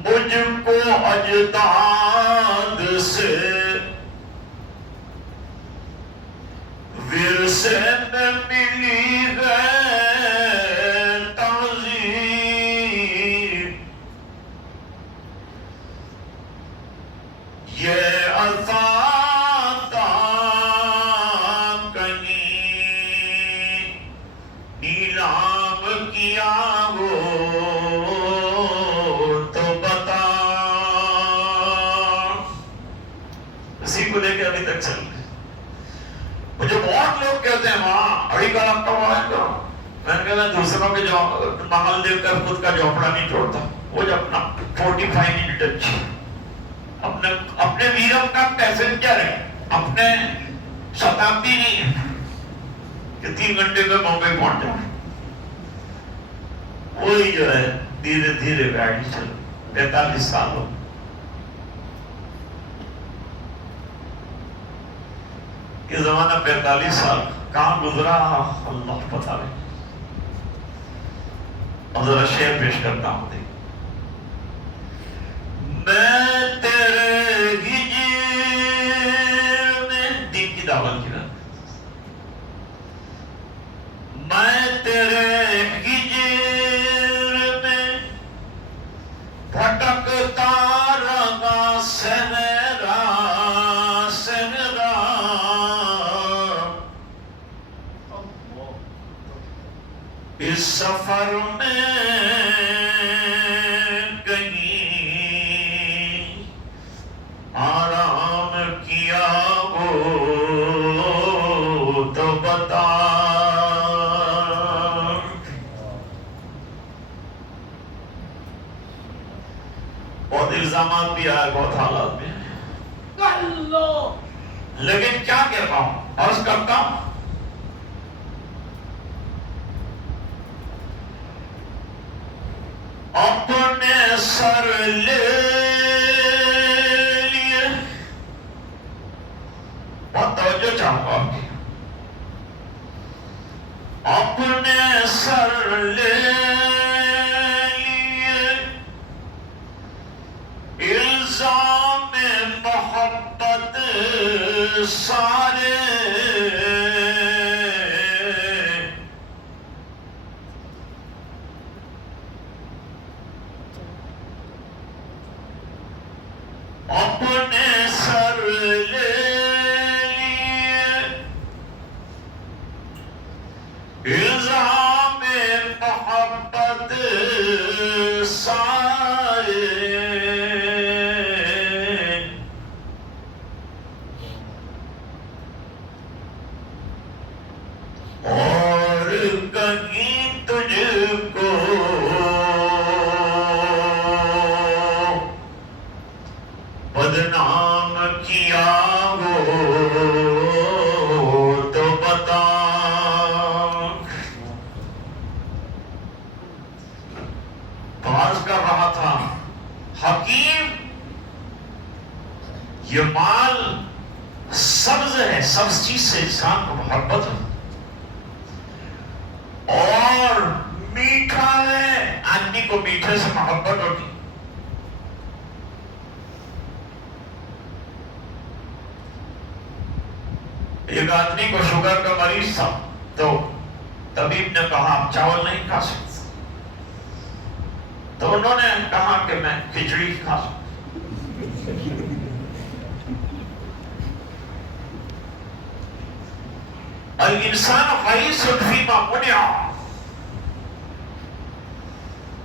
مجھ کو اجداد سے ورثے میں ملی ہے تہذیب. یہ عطا کہیں نیلام کیا ہو تو بتا. اسی کو لے کے ابھی تک چل رہے. مجھے بہت لوگ کہتے ہیں وہاں اڑی کا لگتا ہوا ہے تو میں نے کہا میں دوسروں کے محل دیکھ کر خود کا جھونپڑا نہیں توڑتا. وہ جو اپنا 45 منٹ اچھی اپنے ویرم کا پیسنجر ہے، اپنے شتابدی نہیں ہے کہ 3 گھنٹے میں بامبے پہنچ جائے. وہی جو ہے دھیرے دھیرے گاڑی چل 45 سال ہو. یہ زمانہ 45 سال کہاں گزرا اللہ پتہ نہیں. اب ذرا شعر پیش کرتا ہوں. دیکھ میں تیرے ہجر میں دین کی دعوت کی بات. میں تیرے ہجر میں بھٹکتا رہا صحرا صحرا. اس سفر میں آرام کیا ہو تو بتا. بہت الزامات بھی آئے، بہت حالات بھی آئے، لیکن کیا کہہ رہا ہوں عرض کرتا ہوں. اپنے سر لے توجہ چاہوں گا آپ کی. اپنے سر لے لیے الزام محبت سارے. اپنے سر لے الزام محبت سارے. کر رہا تھا، حکیم یہ مال سبز ہے، سبز چیز سے انسان کو محبت ہے، اور میٹھا ہے، آدمی کو میٹھے سے محبت ہوتی۔ ایک آدمی کو شوگر کا مریض تھا، تو طبیب نے کہا آپ چاول نہیں کھا سکتے، تو انہوں نے کہا کہ میں کھچڑی کھا سکتا۔ الانسان حریص فیما منع،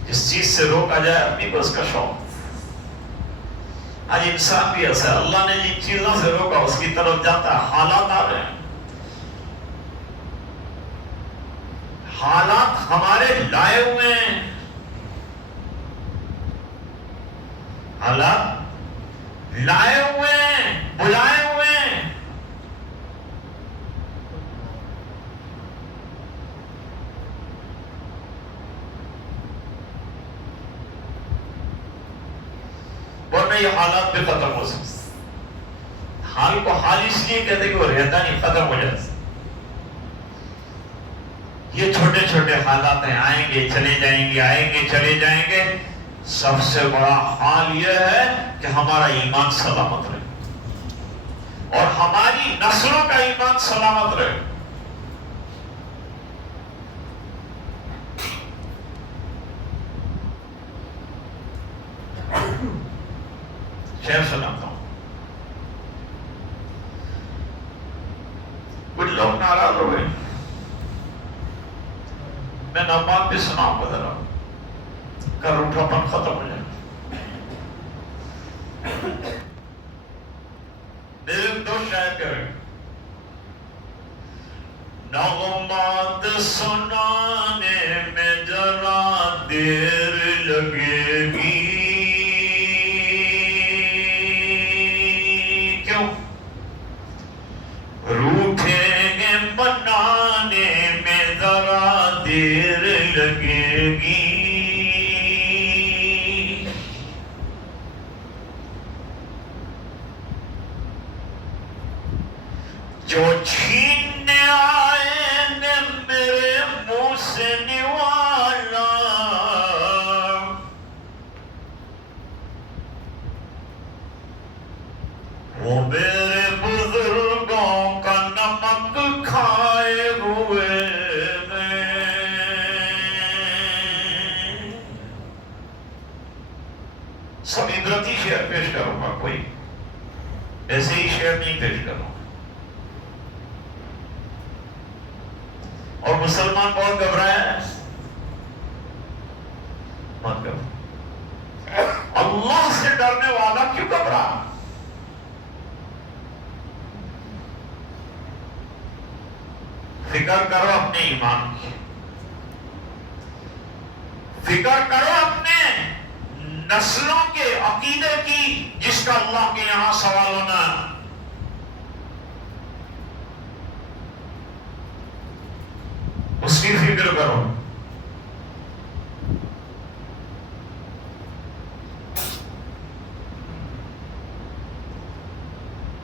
جس چیز سے روکا جائے اپنی کو اس کا شوق۔ آج انسان بھی ایسا ہے، اللہ نے جن چیزوں سے روکا اس کی طرف جاتا ہے۔ حالات آ رہے ہیں، حالات ہمارے لائے ہوئے ہیں، حالات لائے ہوئے ہیں، بلائے ہوئے ہیں۔ ورنہ یہ حالات بھی ختم ہو سکتے، حال کو حال اس لیے کہتے کہ وہ رہتا نہیں، ختم ہو جاتا۔ یہ چھوٹے چھوٹے حالات ہیں، آئیں گے چلے جائیں گے، آئیں گے چلے جائیں گے۔ سب سے بڑا حال یہ ہے کہ ہمارا ایمان سلامت رہے اور ہماری نسلوں کا ایمان سلامت رہے۔ شعر سناتا ہوں، کچھ لوگ ناراض ہو گئے، میں نغمات بھی سناؤں گا، ذرا کر اٹھاپن ختم ہو جائے۔ ایک دو شاید کریں، نغمات سنانے میں ذرا دیر لگے گی، کیوں؟ روٹھیں گے بنانے میں ذرا دیر لگے گی، جو چھیننے آئے نے میرے منہ سے نوالا، وہ میرے بزرگوں کا نمک کھائے ہوئے ہیں۔ سب عبرتی شعر پیش کروں گا، کوئی ایسے ہی شعر نہیں پیش کروں گا۔ اور مسلمان بہت گھبرایا ہے، مت گھبرا، اللہ سے ڈرنے والا کیوں گھبرا؟ فکر کرو اپنے ایمان کی، فکر کرو اپنے نسلوں کے عقیدے کی، جس کا اللہ کے یہاں سوال ہونا ہے۔ اس کی فکر کرو۔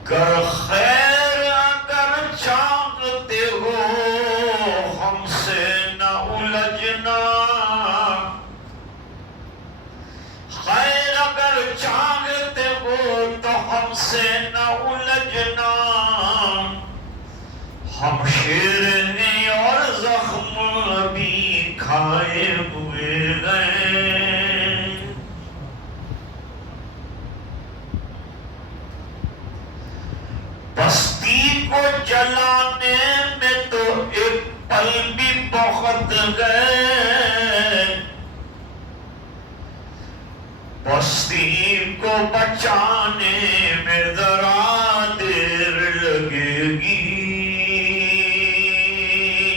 کر خیر اگر چاہتے ہو ہم سے نہ الجھنا، خیر اگر چاہتے ہو تو ہم سے نہ الجھنا، ہم شیر ہیں اور زخم بھی کھائے ہوئے ہیں، بستی کو جلانے میں تو ایک پل بھی بہت گئے، بستی کو بچانے میں ذرا دیر لگے گی۔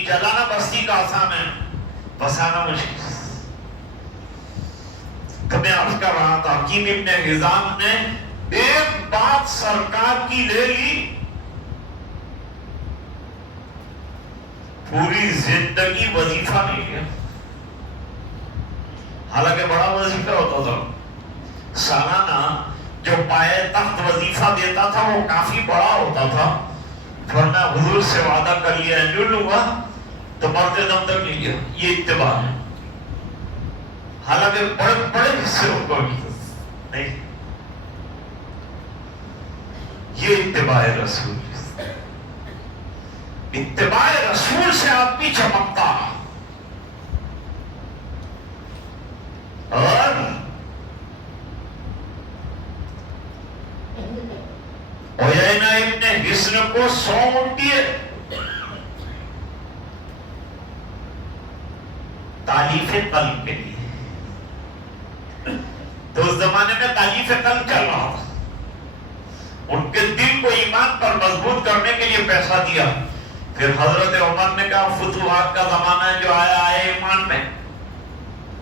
جلانا بستی کا آسان ہے، بسانا مشکل۔ تو میں عرض کر رہا تھا، حکیم ابن حزام نے ایک بات سرکار کی لے لی، پوری زندگی وظیفہ نہیں کیا۔ حالانکہ بڑا وظیفہ ہوتا تھا سالانہ جو پائے تخت وظیفہ دیتا تھا وہ کافی بڑا ہوتا تھا. ورنہ حضور سے وعدہ کر لیا ہے جو لوں گا تو مرتے دم تک لیجیے. یہ اتباع ہے. حالانکہ بڑے بڑے حصے کو نہیں. یہ اتباع رسول. اتباع رسول سے آدمی چمکتا. اور عیینہ ابن حصن کو 100 اونٹی تالیف قلب کے لیے. تو اس زمانے میں تالیف قلب چل رہا تھا. ان کے دل کو ایمان پر مضبوط کرنے کے لیے پیسہ دیا. پھر حضرت عمر نے کہا فتوحات کا زمانہ ہے جو آیا آئے ایمان میں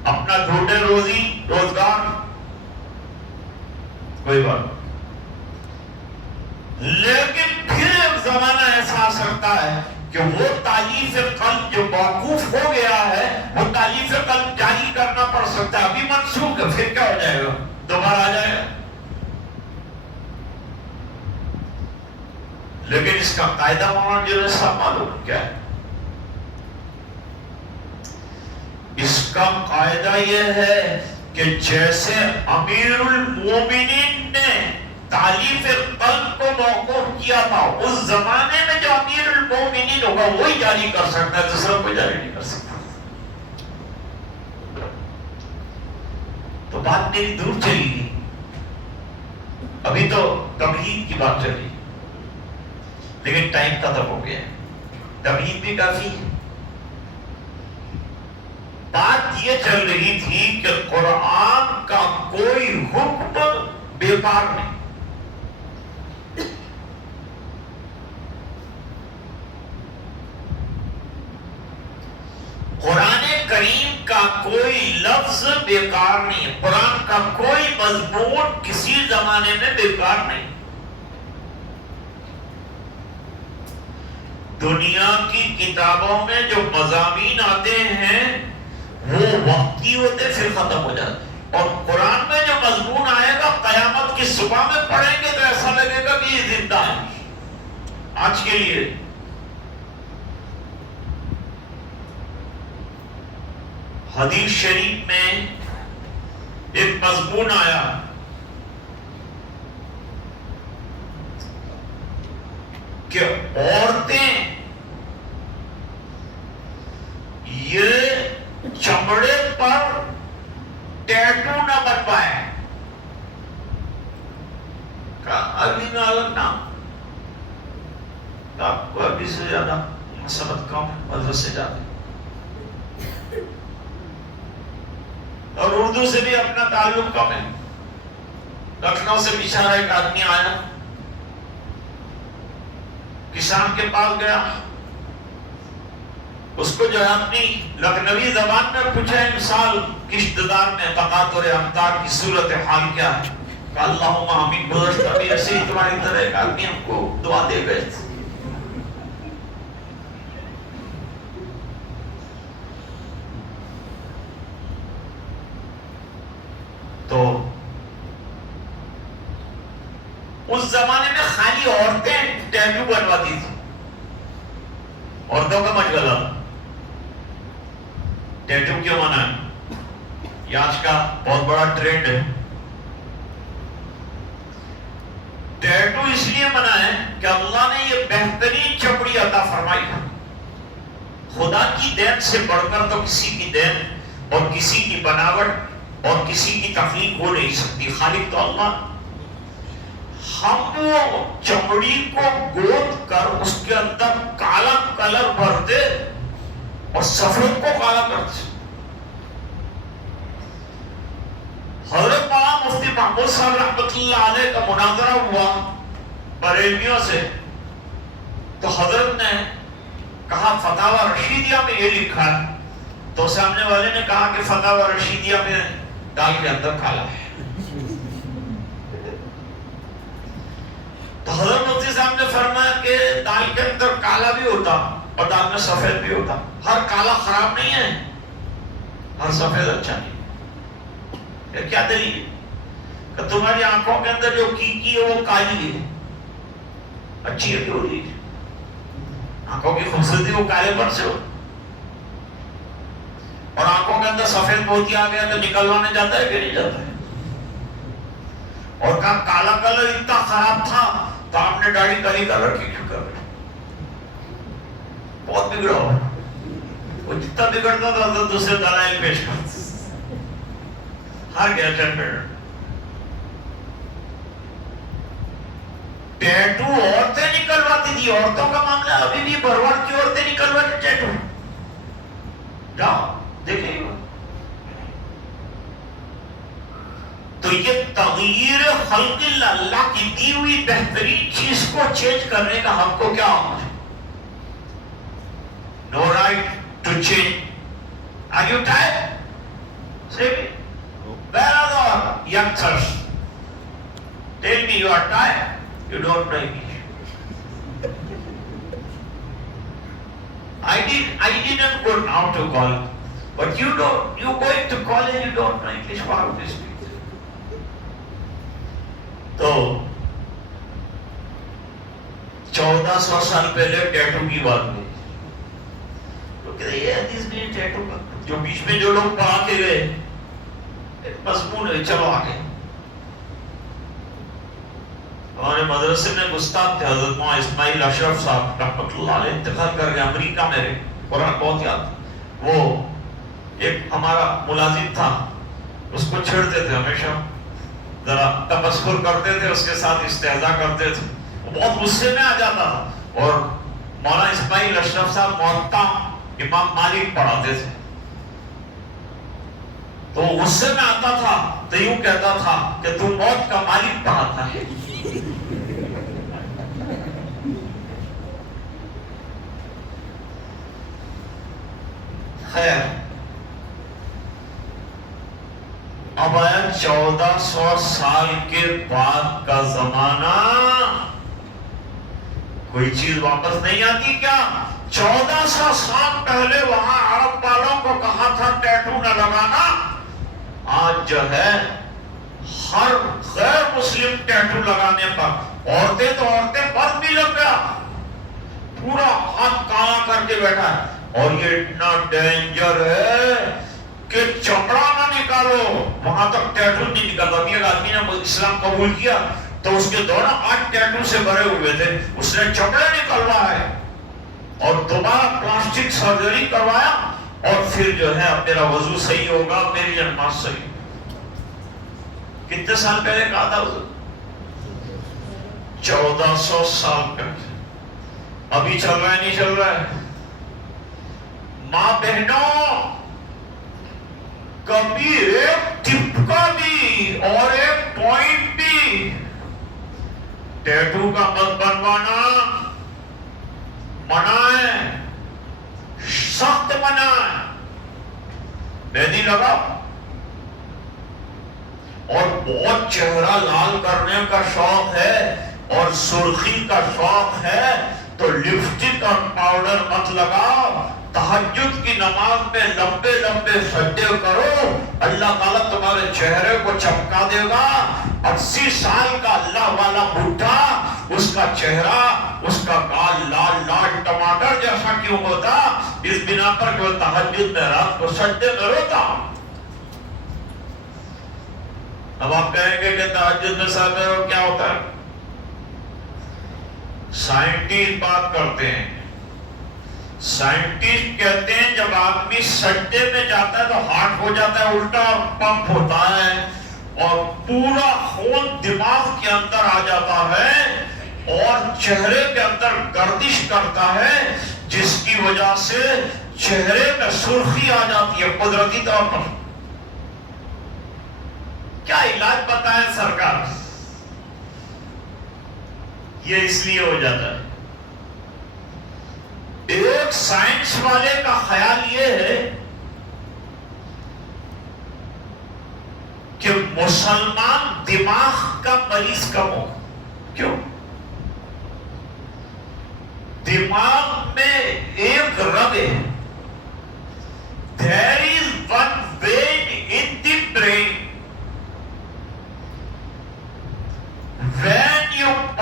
اپنا ڈھونڈے روزی روزگار کوئی بات. لیکن پھر ایک زمانہ ایسا آ سکتا ہے کہ وہ تالیف قلب جو موقوف ہو گیا ہے وہ تالیف قلب جاری کرنا پڑ سکتا ہے. ابھی منسوخ ہے پھر کیا ہو جائے گا دوبارہ آ جائے گا. لیکن اس کا قاعدہ مولانا جو ہے سب معلوم کیا ہے. اس کا قاعدہ یہ ہے کہ جیسے امیر المومنین نے تالیف قلب کو موقوف کیا تھا اس زمانے میں جو امیر المومنین ہوگا وہی جاری کر سکتا ہے دوسرا کوئی جاری نہیں کر سکتا. تو بات میری دور چلی گئی. ابھی تو تمہید کی بات چلی لیکن ٹائم ختم ہو گیا. تمہید بھی کافی. بات یہ چل رہی تھی کہ قرآن کا کوئی حکم بیکار نہیں. قرآن کریم کا کوئی لفظ بیکار نہیں. قرآن کا کوئی مضمون کسی زمانے میں بیکار نہیں. دنیا کی کتابوں میں جو مضامین آتے ہیں وہ وقتی ہوتے پھر ختم ہو جاتے. اور قرآن میں جو مضمون آئے گا قیامت کی صبح میں پڑھیں گے تو ایسا لگے گا کہ یہ زندہ ہے آج کے لیے. حدیث شریف میں ایک مضمون آیا کہ عورتیں یہ چمڑے پر ٹیٹو نہ بنوائے. ابھی نہ لگنا آپ کو ابھی سے زیادہ مسلط کم مدرسے جاتے اور اردو سے بھی اپنا تعلق کم ہے. لکھنؤ سے بیچارہ ایک آدمی آیا کسان کے پاس گیا. اس کو جو اپنی لکھنوی زبان میں پوچھا مثال کشتدار میں تقاطر امطار کی صورت حال کیا ہے. اللہم آمین. گزشتہ بھی ایسے ہی تمہاری طرح ایک آدمی ہم کو دعا دے گئے تھے. تو اس زمانے میں خالی عورتیں ٹیٹو بنواتی تھی. عورتوں کا مشغلہ. ٹیٹو کیوں منع ہے؟ یہ آج کا بہت بڑا ٹرینڈ ہے. ٹیٹو اس لیے منع ہے کہ اللہ نے یہ بہترین چمڑی عطا فرمائی ہے. خدا کی دین سے بڑھ کر تو کسی کی دین اور کسی کی بناوٹ اور کسی کی تخلیق ہو نہیں سکتی. خالق تو اللہ. ہم وہ چمڑی کو گود کر اس کے اندر کالا کلر بھر دے اور سفید کو کالا کر دے. حضرت مولانا مفتی محمود صاحب رحمۃ اللہ علیہ کا مناظرہ ہوا بریلویوں سے تو حضرت نے کہا فتاوی رشیدیہ میں یہ لکھا ہے. تو سامنے والے نے کہا کہ فتاوی رشیدیہ میں دال کے اندر کالا ہے. تو حضرت مفتی صاحب نے فرمایا کہ دال کے اندر کالا بھی ہوتا اور دال میں سفید بھی ہوتا. ہر کالا خراب نہیں ہے, ہر سفید اچھا نہیں. کہ کیا دلیل ہے؟ کہ تمہاری آنکھوں کے اندر جو کی ہے وہ کالی ہے، اچھی ہے کیوں نہیں؟ آنکھوں کی خوبصورتی وہ کالے پر سے ہو، اور آنکھوں کے اندر سفید موتی آ گیا تو نکلوانے جاتا ہے کہ نہیں جاتا ہے؟ اور کہا کالا کلر اتنا خراب تھا تو آپ نے داڑھی کالی کلر کی کیوں کر رہے؟ بہت بگڑا ہو، وہ جتنا بگڑتا تھا تو دوسرے دلائل پیش کرتا ہر گیا ٹیمپر۔ ٹیٹو عورتیں نکلواتی تھی، عورتوں کا معاملہ ابھی بھی بھرواڑ کی عورتیں نکلواتی ٹیٹو، جاؤ دیکھیں گے۔ تو یہ تغییر خلق اللہ کی دی ہوئی بہترین چیز کو چینج کرنے کا ہم کو کیا ہونا ہے؟ No right to change. Are you tired? Say me. Where are the youngsters? Tell me you are tired. You don't know me. I didn't go now to college, but you don't. You going to college, you don't know English. How to speak? تو 1400 سال پہلے tattoo کی بات ہوئی، تو کہتے یہ حدیث میں ٹیٹو کا جو بیچ میں جو لوگ پڑھا کے گئے مضمون ہے، چلو آگے۔ ہمارے مدرسے میں گستاخ تھے حضرت مولانا اسماعیل اشرف صاحب رحمۃ اللہ علیہ، انتقال کر گئے امریکہ میں رہے، قرآن بہت یاد۔ وہ ایک ہمارا ملازم تھا، اس کو چھیڑتے تھے ہمیشہ، ذرا تبصر کرتے تھے، اس کے ساتھ استہزاء کرتے تھے، وہ بہت غصے میں آ جاتا تھا۔ اور مولانا اسماعیل اشرف صاحب موطا امام مالک پڑھاتے تھے، تو غصے میں آتا تھا تو یوں کہتا تھا کہ تو موت کا مالک پڑھاتا ہے۔ خیر، اب آیا 1400 سال کے بعد کا زمانہ، کوئی چیز واپس نہیں آتی کیا؟ 1400 سال پہلے وہاں عرب والوں کو کہا تھا ٹیٹو نہ لگانا، آج جو ہے ہر غیر مسلم ٹیٹو لگانے پر، عورتیں تو عورتیں پر بھی لگ گیا، پورا ہاتھ کالا کر کے بیٹھا ہے۔ اور یہ اتنا ڈینجر ہے کہ چمڑا نہ نکالو، وہاں تک ٹیٹو نہیں نکالتا۔ ابھی ایک آدمی نے اسلام قبول کیا تو اس کے دونوں ہاتھ ٹیٹو سے بھرے ہوئے تھے، اس نے چمڑے نکلوا ہے اور دوبارہ پلاسٹک سرجری کروایا، اور پھر جو ہے اب میرا وضو صحیح ہوگا، میری نماز صحیح۔ کتنے سال پہلے کہا تھا حضور؟ 1400 سال پہلے۔ ابھی چل رہا ہے نہیں چل رہا ہے؟ ماں بہنوں، کبھی ایک ٹپکا بھی اور ایک پوائنٹ بھی ٹیٹو کا مت بنوانا، منع ہے، سخت منع ہے۔ مہندی لگاؤ اور بہت چہرہ لال کرنے کا شوق ہے اور سرخی کا شوق ہے تو لپسٹک اور پاؤڈر مت لگاؤ۔ تہجد کی نماز میں لمبے لمبے سجدے کرو، اللہ تعالیٰ تمہارے چہرے کو چمکا دے گا۔ 80 سال کا اللہ والا بڈھا، اس کا چہرہ، اس کا گال لال لال ٹماٹر جیسا کیوں ہوتا؟ اس بنا پر کہ وہ تہجد میں رات کو سجدے میں روتا۔ اب آپ کہیں گے کہ تہجد میں سجدے میں کیا ہوتا ہے؟ سائنٹسٹ بات کرتے ہیں، سائنٹسٹ کہتے ہیں جب آدمی سجدے میں جاتا ہے تو ہارٹ ہو جاتا ہے الٹا اور پمپ ہوتا ہے اور پورا خون دماغ کے اندر آ جاتا ہے اور چہرے کے اندر گردش کرتا ہے، جس کی وجہ سے چہرے میں سرخی آ جاتی ہے قدرتی طور پر۔ کیا علاج بتائیں سرکار؟ یہ اس لیے ہو جاتا ہے۔ ایک سائنس والے کا خیال یہ ہے کہ مسلمان دماغ کا مریض کم ہو۔ کیوں؟ دماغ میں ایک رگ ہے، there is one vein in the brain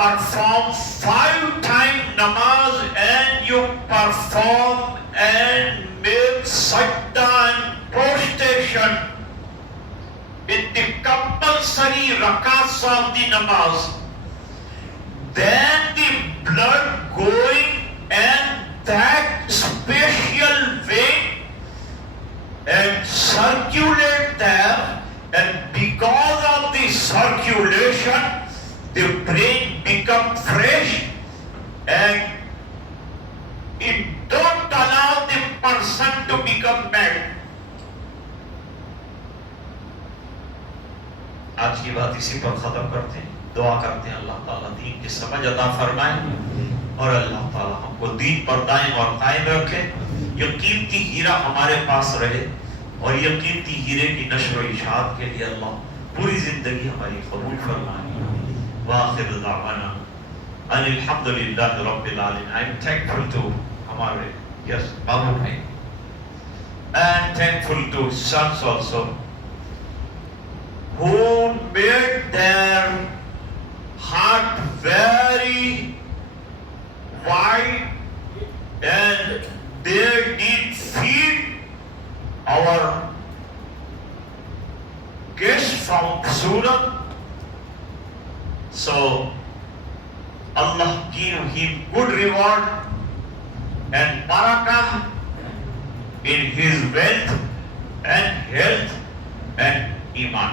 perform 5 times namaz and you perform and make sajda and prostration in the compulsory rakats of the namaz, then the blood going and that special way and circulate there, and because of the circulation the brain become fresh and it don't allow the person to become mad. آج کی بات اسی پر ختم کرتے ہیں. دعا کرتے ہیں اللہ تعالیٰ دین کی سمجھ عطا فرمائے اور اللہ تعالیٰ ہم کو دین پر دائم اور قائم رکھے. یہ قیمتی ہیرا ہمارے پاس رہے اور یہ قیمتی ہیرے کی نشر و اشاعت کے لیے اللہ پوری زندگی ہماری قبول فرمائے. وآخر دعوانا ان الحمدللہ رب العالمین. I am thankful to ہمارے yes بابو بھائی and thankful to sons also who made their heart very wide and they did feed our guests from Surat. So Allah give him good reward and barakah in his wealth and health and iman.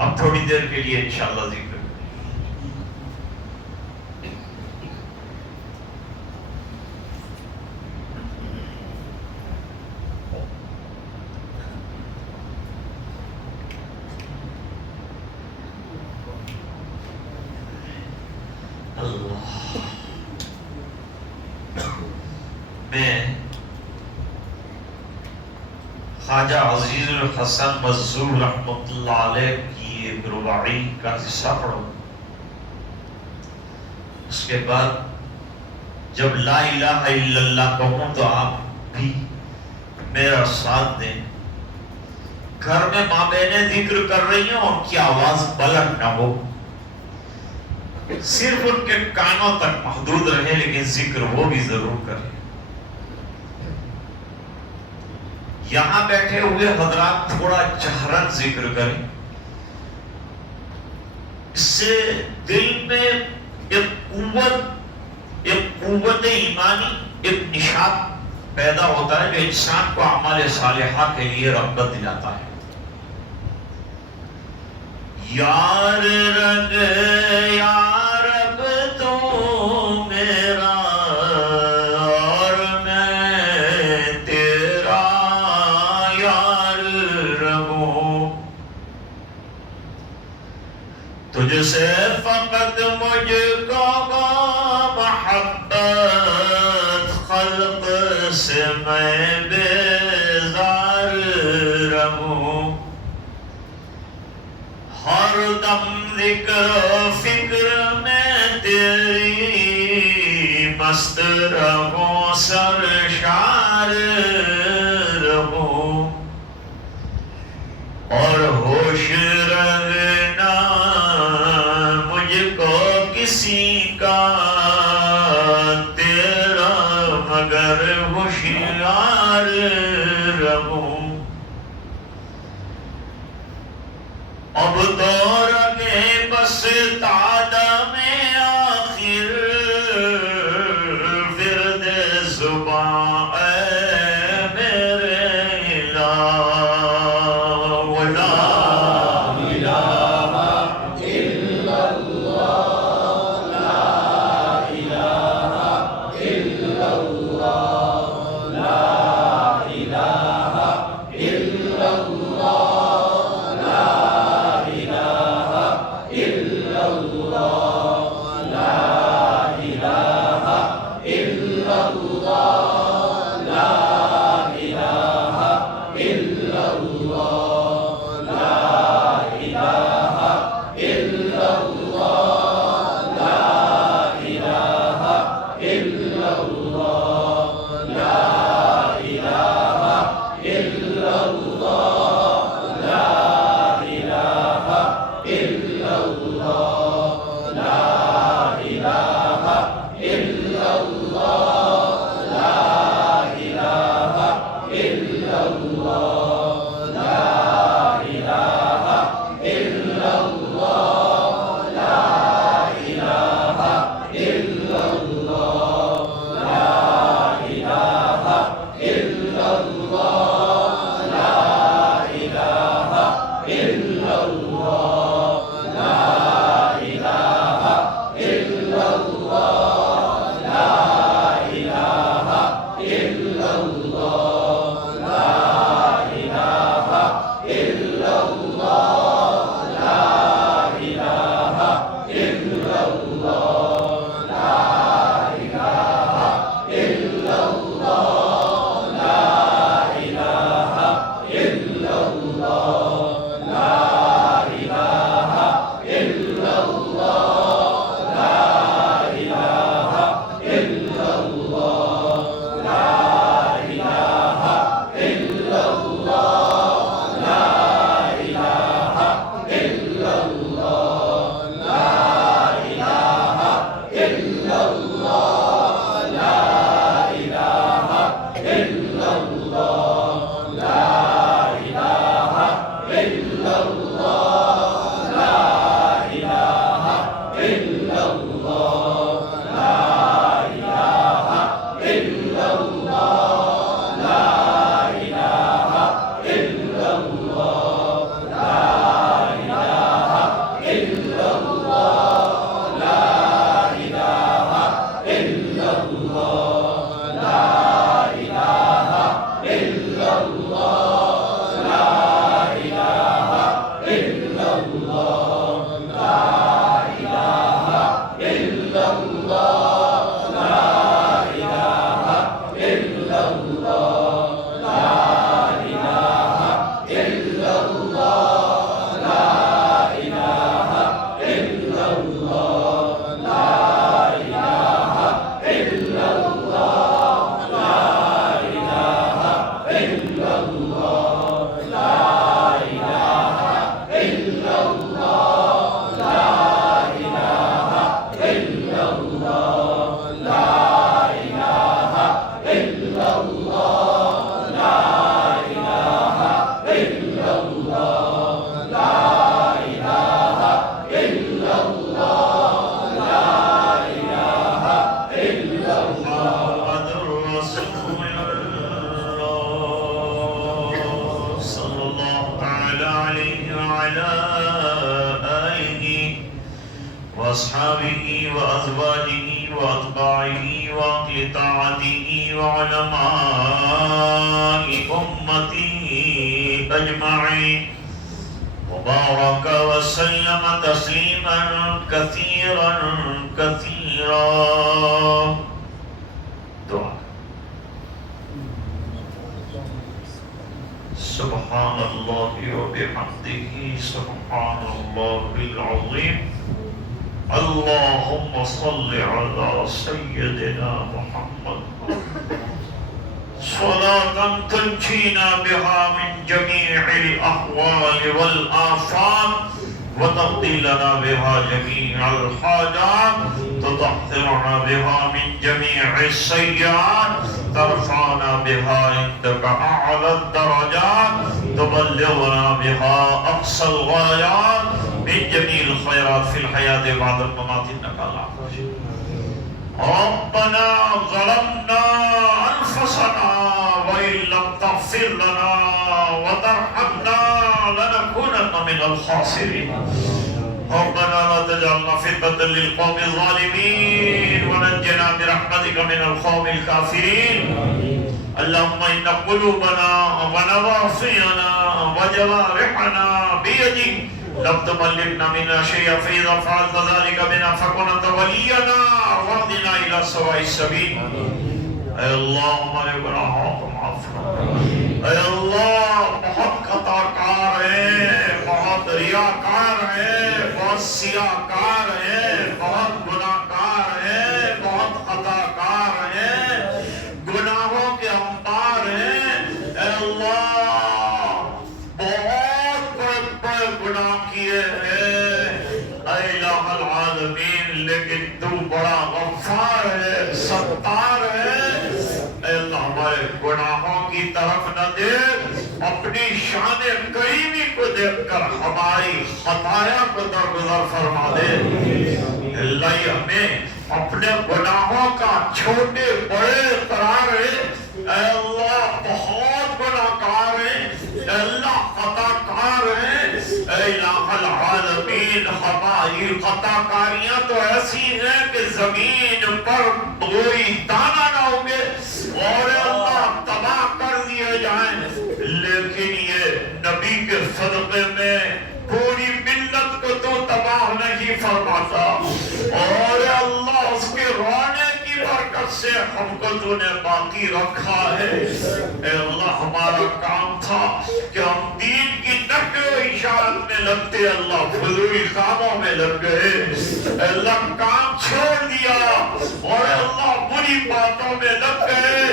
اب تھوڑی دیر کے لیے انشاءاللہ ذکر اللہ. میں خواجہ عزیز الحسن مظہور رحمۃ اللہ علیہ کی ایک رباعی کا حصہ پڑھوں. اس کے بعد جب لا الہ الا اللہ کہوں تو آپ بھی میرا ساتھ دیں. گھر میں ماں بہنیں ذکر کر رہی ہیں اور کی آواز بلند نہ ہو, صرف ان کے کانوں تک محدود رہے, لیکن ذکر وہ بھی ضرور کریں. یہاں بیٹھے ہوئے حضرات تھوڑا جہرن ذکر کریں, اس سے دل میں ایک قوت ایمانی, ایک نشاط پیدا ہوتا ہے جو انسان کو اعمال صالحہ کے لیے رغبت دلاتا ہے. یار رب یا رب تو میرا اور میں تیرا یار رہوں, تجھ سے فقط مجھ کو محبت, خلق سے میں بیزار رہوں. ہر دم ذکر و فکر میں تیری مست رہوں, سرشار رہوں, اور ہوش رہنا مجھ کو کسی کا تیرا مگر ہوشیار رہوں. اب تو رگے بس تادم آخر ورد زبان اے میرے الہ, ولا الہ الا اللہ, لا الہ الا اللہ, لا الہ الا اللہ, Allah وأصحابه وأزواجه وأتباعه وأهل طاعته وعلماء أمته أجمعين وبارك وسلم تسليما كثيرا كثيرا. دعاء. سبحان الله وبحمده سبحان الله العظيم. اللهم صل على سيدنا محمد صلاة تنجينا بها من جميع الأحوال والآفات وتقضي لنا بها جميع الحاجات تطهرنا بها من جميع السيئات ترفعنا بها عندك أعلى الدرجات تبلغنا بها أقصى الغايات من جميع الخيرات في الحياة بعد الممات إنك على كل شيء. ربنا ظلمنا أنفسنا وإن لم تغفر لنا وترحمنا لنكونن من الخاسرين. ربنا لا تجعلنا فتنة للقوم الظالمين ونجنا برحمتك من القوم الكافرين. اللهم إن قلوبنا ونواصينا وجوارحنا بيدك لم تملكنا منا شيئا فإذا فعلت ذلك بنا فكن أنت ولينا واهدنا إلى سواء السبيل. اے اللہ ہمارے گناہوں کو معاف کرو. اے اللہ بہت خطا کار ہیں، بہت ریاکار ہیں، بہت سیاکار ہیں، بہت گناہ کار ہیں، بہت خطا کار ہیں، گناہوں کے انبار ہیں. اے اللہ بہت بڑے گناہ کیے ہیں اے الہ العالمین، لیکن تو بڑا غفار ہے، ستار ہے. اے اللہ ہمارے گناہوں کی طرف نہ دیکھ، اپنی شان کریمی کو دیکھ کر ہماری خطایا کو درگزر فرما دے. اللہ ہمیں اپنے گناہوں کا چھوٹے بڑے قرار ہے. اے اللہ بہت گناہ کار ہے، اے اللہ خطا کار ہے. اے الہ العالمین ہماری خطا کاریاں تو ایسی ہیں کہ زمین پر کوئی دانہ نہ ہوگے اور اللہ تباہ کر دیے جائیں، لیکن یہ نبی کے صدقے میں پوری ملت کو تو تباہ نہیں فرماتا. اور اللہ اس کے رونے کی برکت سے ہم کو تو نے باقی رکھا ہے. اے اللہ ہمارا کام تھا کہ ہم دین کی نقل و اشارت میں لگتے، اللہ فضولی کاموں میں لگ گئے. اے اللہ کام چھوڑ دیا اور اللہ بری باتوں میں لگ گئے.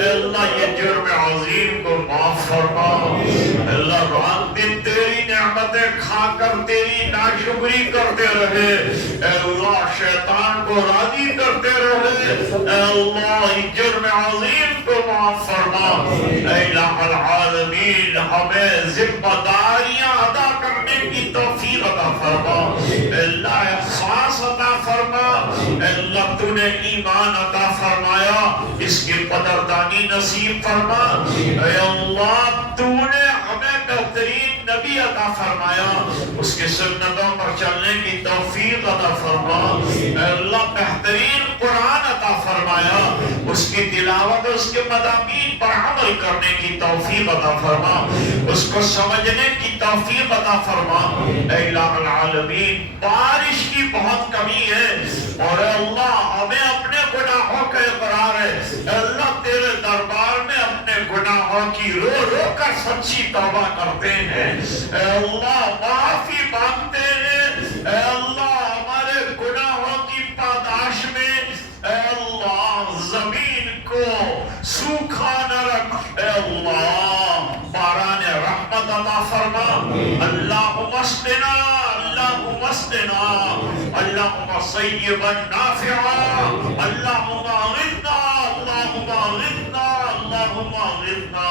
اے اللہ یہ جرم عظیم کو معاف فرما. اے اللہ رات دن تیری نعمتیں کھا کر تیری ناشکری کرتے رہے. اے اللہ شیطان کو راضی کرتے رہے. اے اللہ جرم عظیم کو معاف فرما. اے الہ العالمین ہمیں ذمہ داریاں ادا کرنے کی توفیق عطا فرما. اے اللہ احساس عطا فرما. اے اللہ تو نے ایمان عطا فرمایا، اس کی قدردانی نصیب فرما. اے اللہ تو نے ہمیں بہترین نبی عطا فرمایا، اس کی سنتوں پر چلنے کی توفیق عطا فرما، اے اللہ بہترین قرآن عطا فرمایا، اس کی تلاوت اس کے مضامین پر عمل کرنے کی توفیق عطا فرما، اس کو سمجھنے کی توفیق عطا فرما۔ اے الہ العالمین بارش کی بہت کمی ہے اور اے اللہ ہمیں اپنے گناہوں کا اقرار ہے، اے اللہ تیرے دربار میں اپنے گناہوں کی رو رو کر سچی توبہ کرتے ہیں، اے اللہ معافی مانگتے ہیں، اے اللہ ہمارے گناہوں کی پاداش میں اے اللہ زمین کو سوکھا نہ رکھ، اے اللہ باران رحمت عطا فرما، اللہم اسقنا اللہم اسقنا اللہم صیبا نافعا اللہم اغثنا اللہم اغثنا اللہم اغثنا۔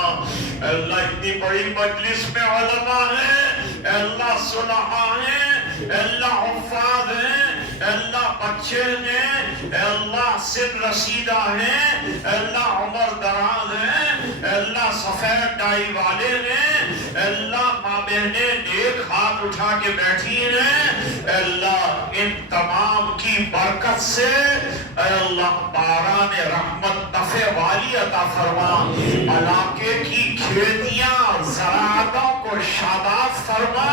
اے اللہ اتنی بڑی مجلس میں علماء ہیں، اے اللہ صلحاء ہیں، اے اللہ حفاظ ہیں، اے اللہ بچے ہیں، اے اللہ سن رسیدہ ہیں، اے اللہ عمر دراز ہیں، اے اللہ سفید ڈائی والے ہیں، اے اللہ ماں بہنیں نیک ہاتھ اٹھا کے بیٹھی ہیں، اے اللہ ان تمام کی برکت سے اے اللہ باران رحمت نفع والی عطا فرما، علاقے کی کھیتیاں زراعتوں کو شاداب فرما،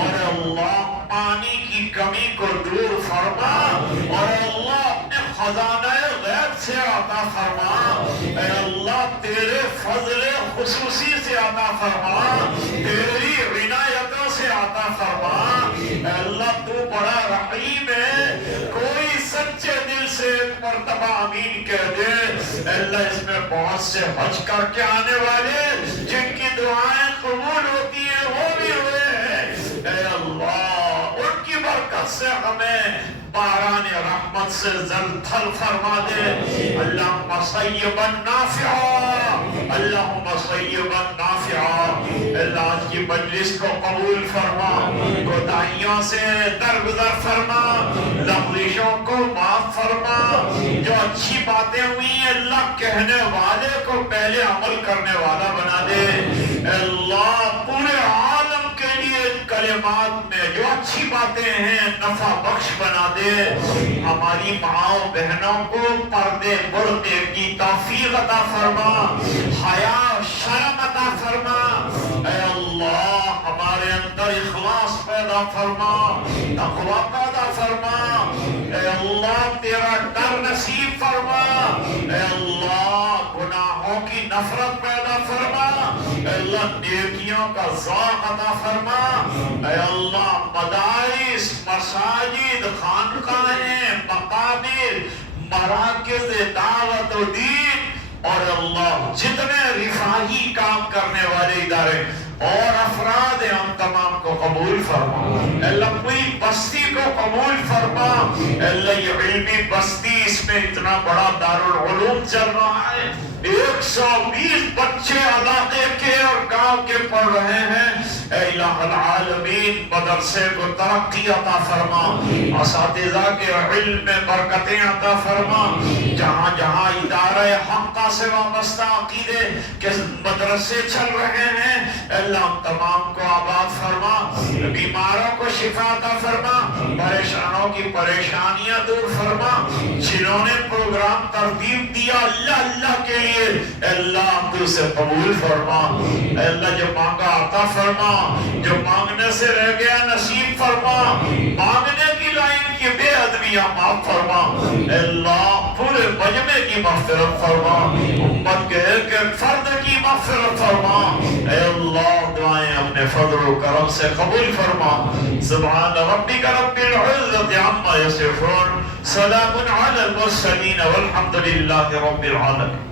اور اے اللہ پانی کی کمی کو دور فرما، اور اے اللہ اپنے خزانہ غیب سے عطا فرما، اے اللہ تیرے فضل خصوصی سے عطا فرما، تیری عنایتوں سے عطا فرما، اے اللہ تو بڑا رحیم ہے، کوئی سچے دل سے ایک مرتبہ آمین کہہ دے۔ اے اللہ اس میں بہت سے حج کر کے آنے والے جن کی دعائیں قبول ہوتی ہیں وہ بھی ہوئے ہیں، اے اللہ ان کی برکت سے ہمیں باران رحمت سے زلزل فرما دے، اللہم صیبا نافعا اللہم صیبا نافعا۔ اللہ آج کی مجلس کو قبول فرما، کوتاہیوں سے درگزر فرما، لغزشوں کو معاف فرما، جو اچھی باتیں ہوئی ہیں اللہ کہنے والے کو پہلے عمل کرنے والا بنا دے، اے اللہ پورے عالم کے لیے کلمات میں جو اچھی باتیں ہیں نفع بخش بنا دے، ہماری ماں بہنوں کو پردے برتے کی توفیق عطا فرما، حیا شرم عطا فرما، اے اللہ ہمارے اندر اخلاص پیدا فرما، تقوی پیدا فرما، اے اللہ تیرا ڈر نصیب فرما، اے اللہ گناہوں کی نفرت پیدا فرما، اے اللہ نیکیوں کا ذوق عطا فرما، اے اللہ مدارس مساجد خانقاہیں مقابر مراکز دعوت و دین اور اللہ جتنے رفاہی کام کرنے والے ادارے اور افراد ہیں ہم تمام کو قبول فرما، اے اللہ کوئی بستی کو قبول فرما، اے اللہ یہ علمی بستی اس میں اتنا بڑا دارالعلوم چل رہا ہے، 120 بچے علاقے کے اور گاؤں کے پڑھ رہے ہیں، اے الہ العالمین مدرسے کو ترقی عطا فرما، اساتذہ کے علم میں برکتیں عطا فرما، جہاں جہاں ادارہ حقہ سے وابستہ عقیدے کے مدرسے چل رہے ہیں، اللہ تمام کو آباد فرما، بیماروں کو شفا عطا فرما، پریشانوں کی پریشانیاں دور فرما، جنہوں نے پروگرام ترتیب دیا اللہ اللہ کے لیے اللہ تو اسے قبول فرما، اللہ جو مانگا عطا فرما، جو مانگنے سے رہ گیا نصیب فرما، مانگنے کی لائن کی بے ادبیاں معاف فرما، اللہ پورے مجمع کی مغفرت فرما، امت کے ایک ایک فرد کی مغفرت فرما، اے اللہ دعائیں اپنے فضل و کرم سے قبول فرما، سبحان ربک رب العزت عما یصفون، سلام علی المرسلین والحمد للہ رب العالمین۔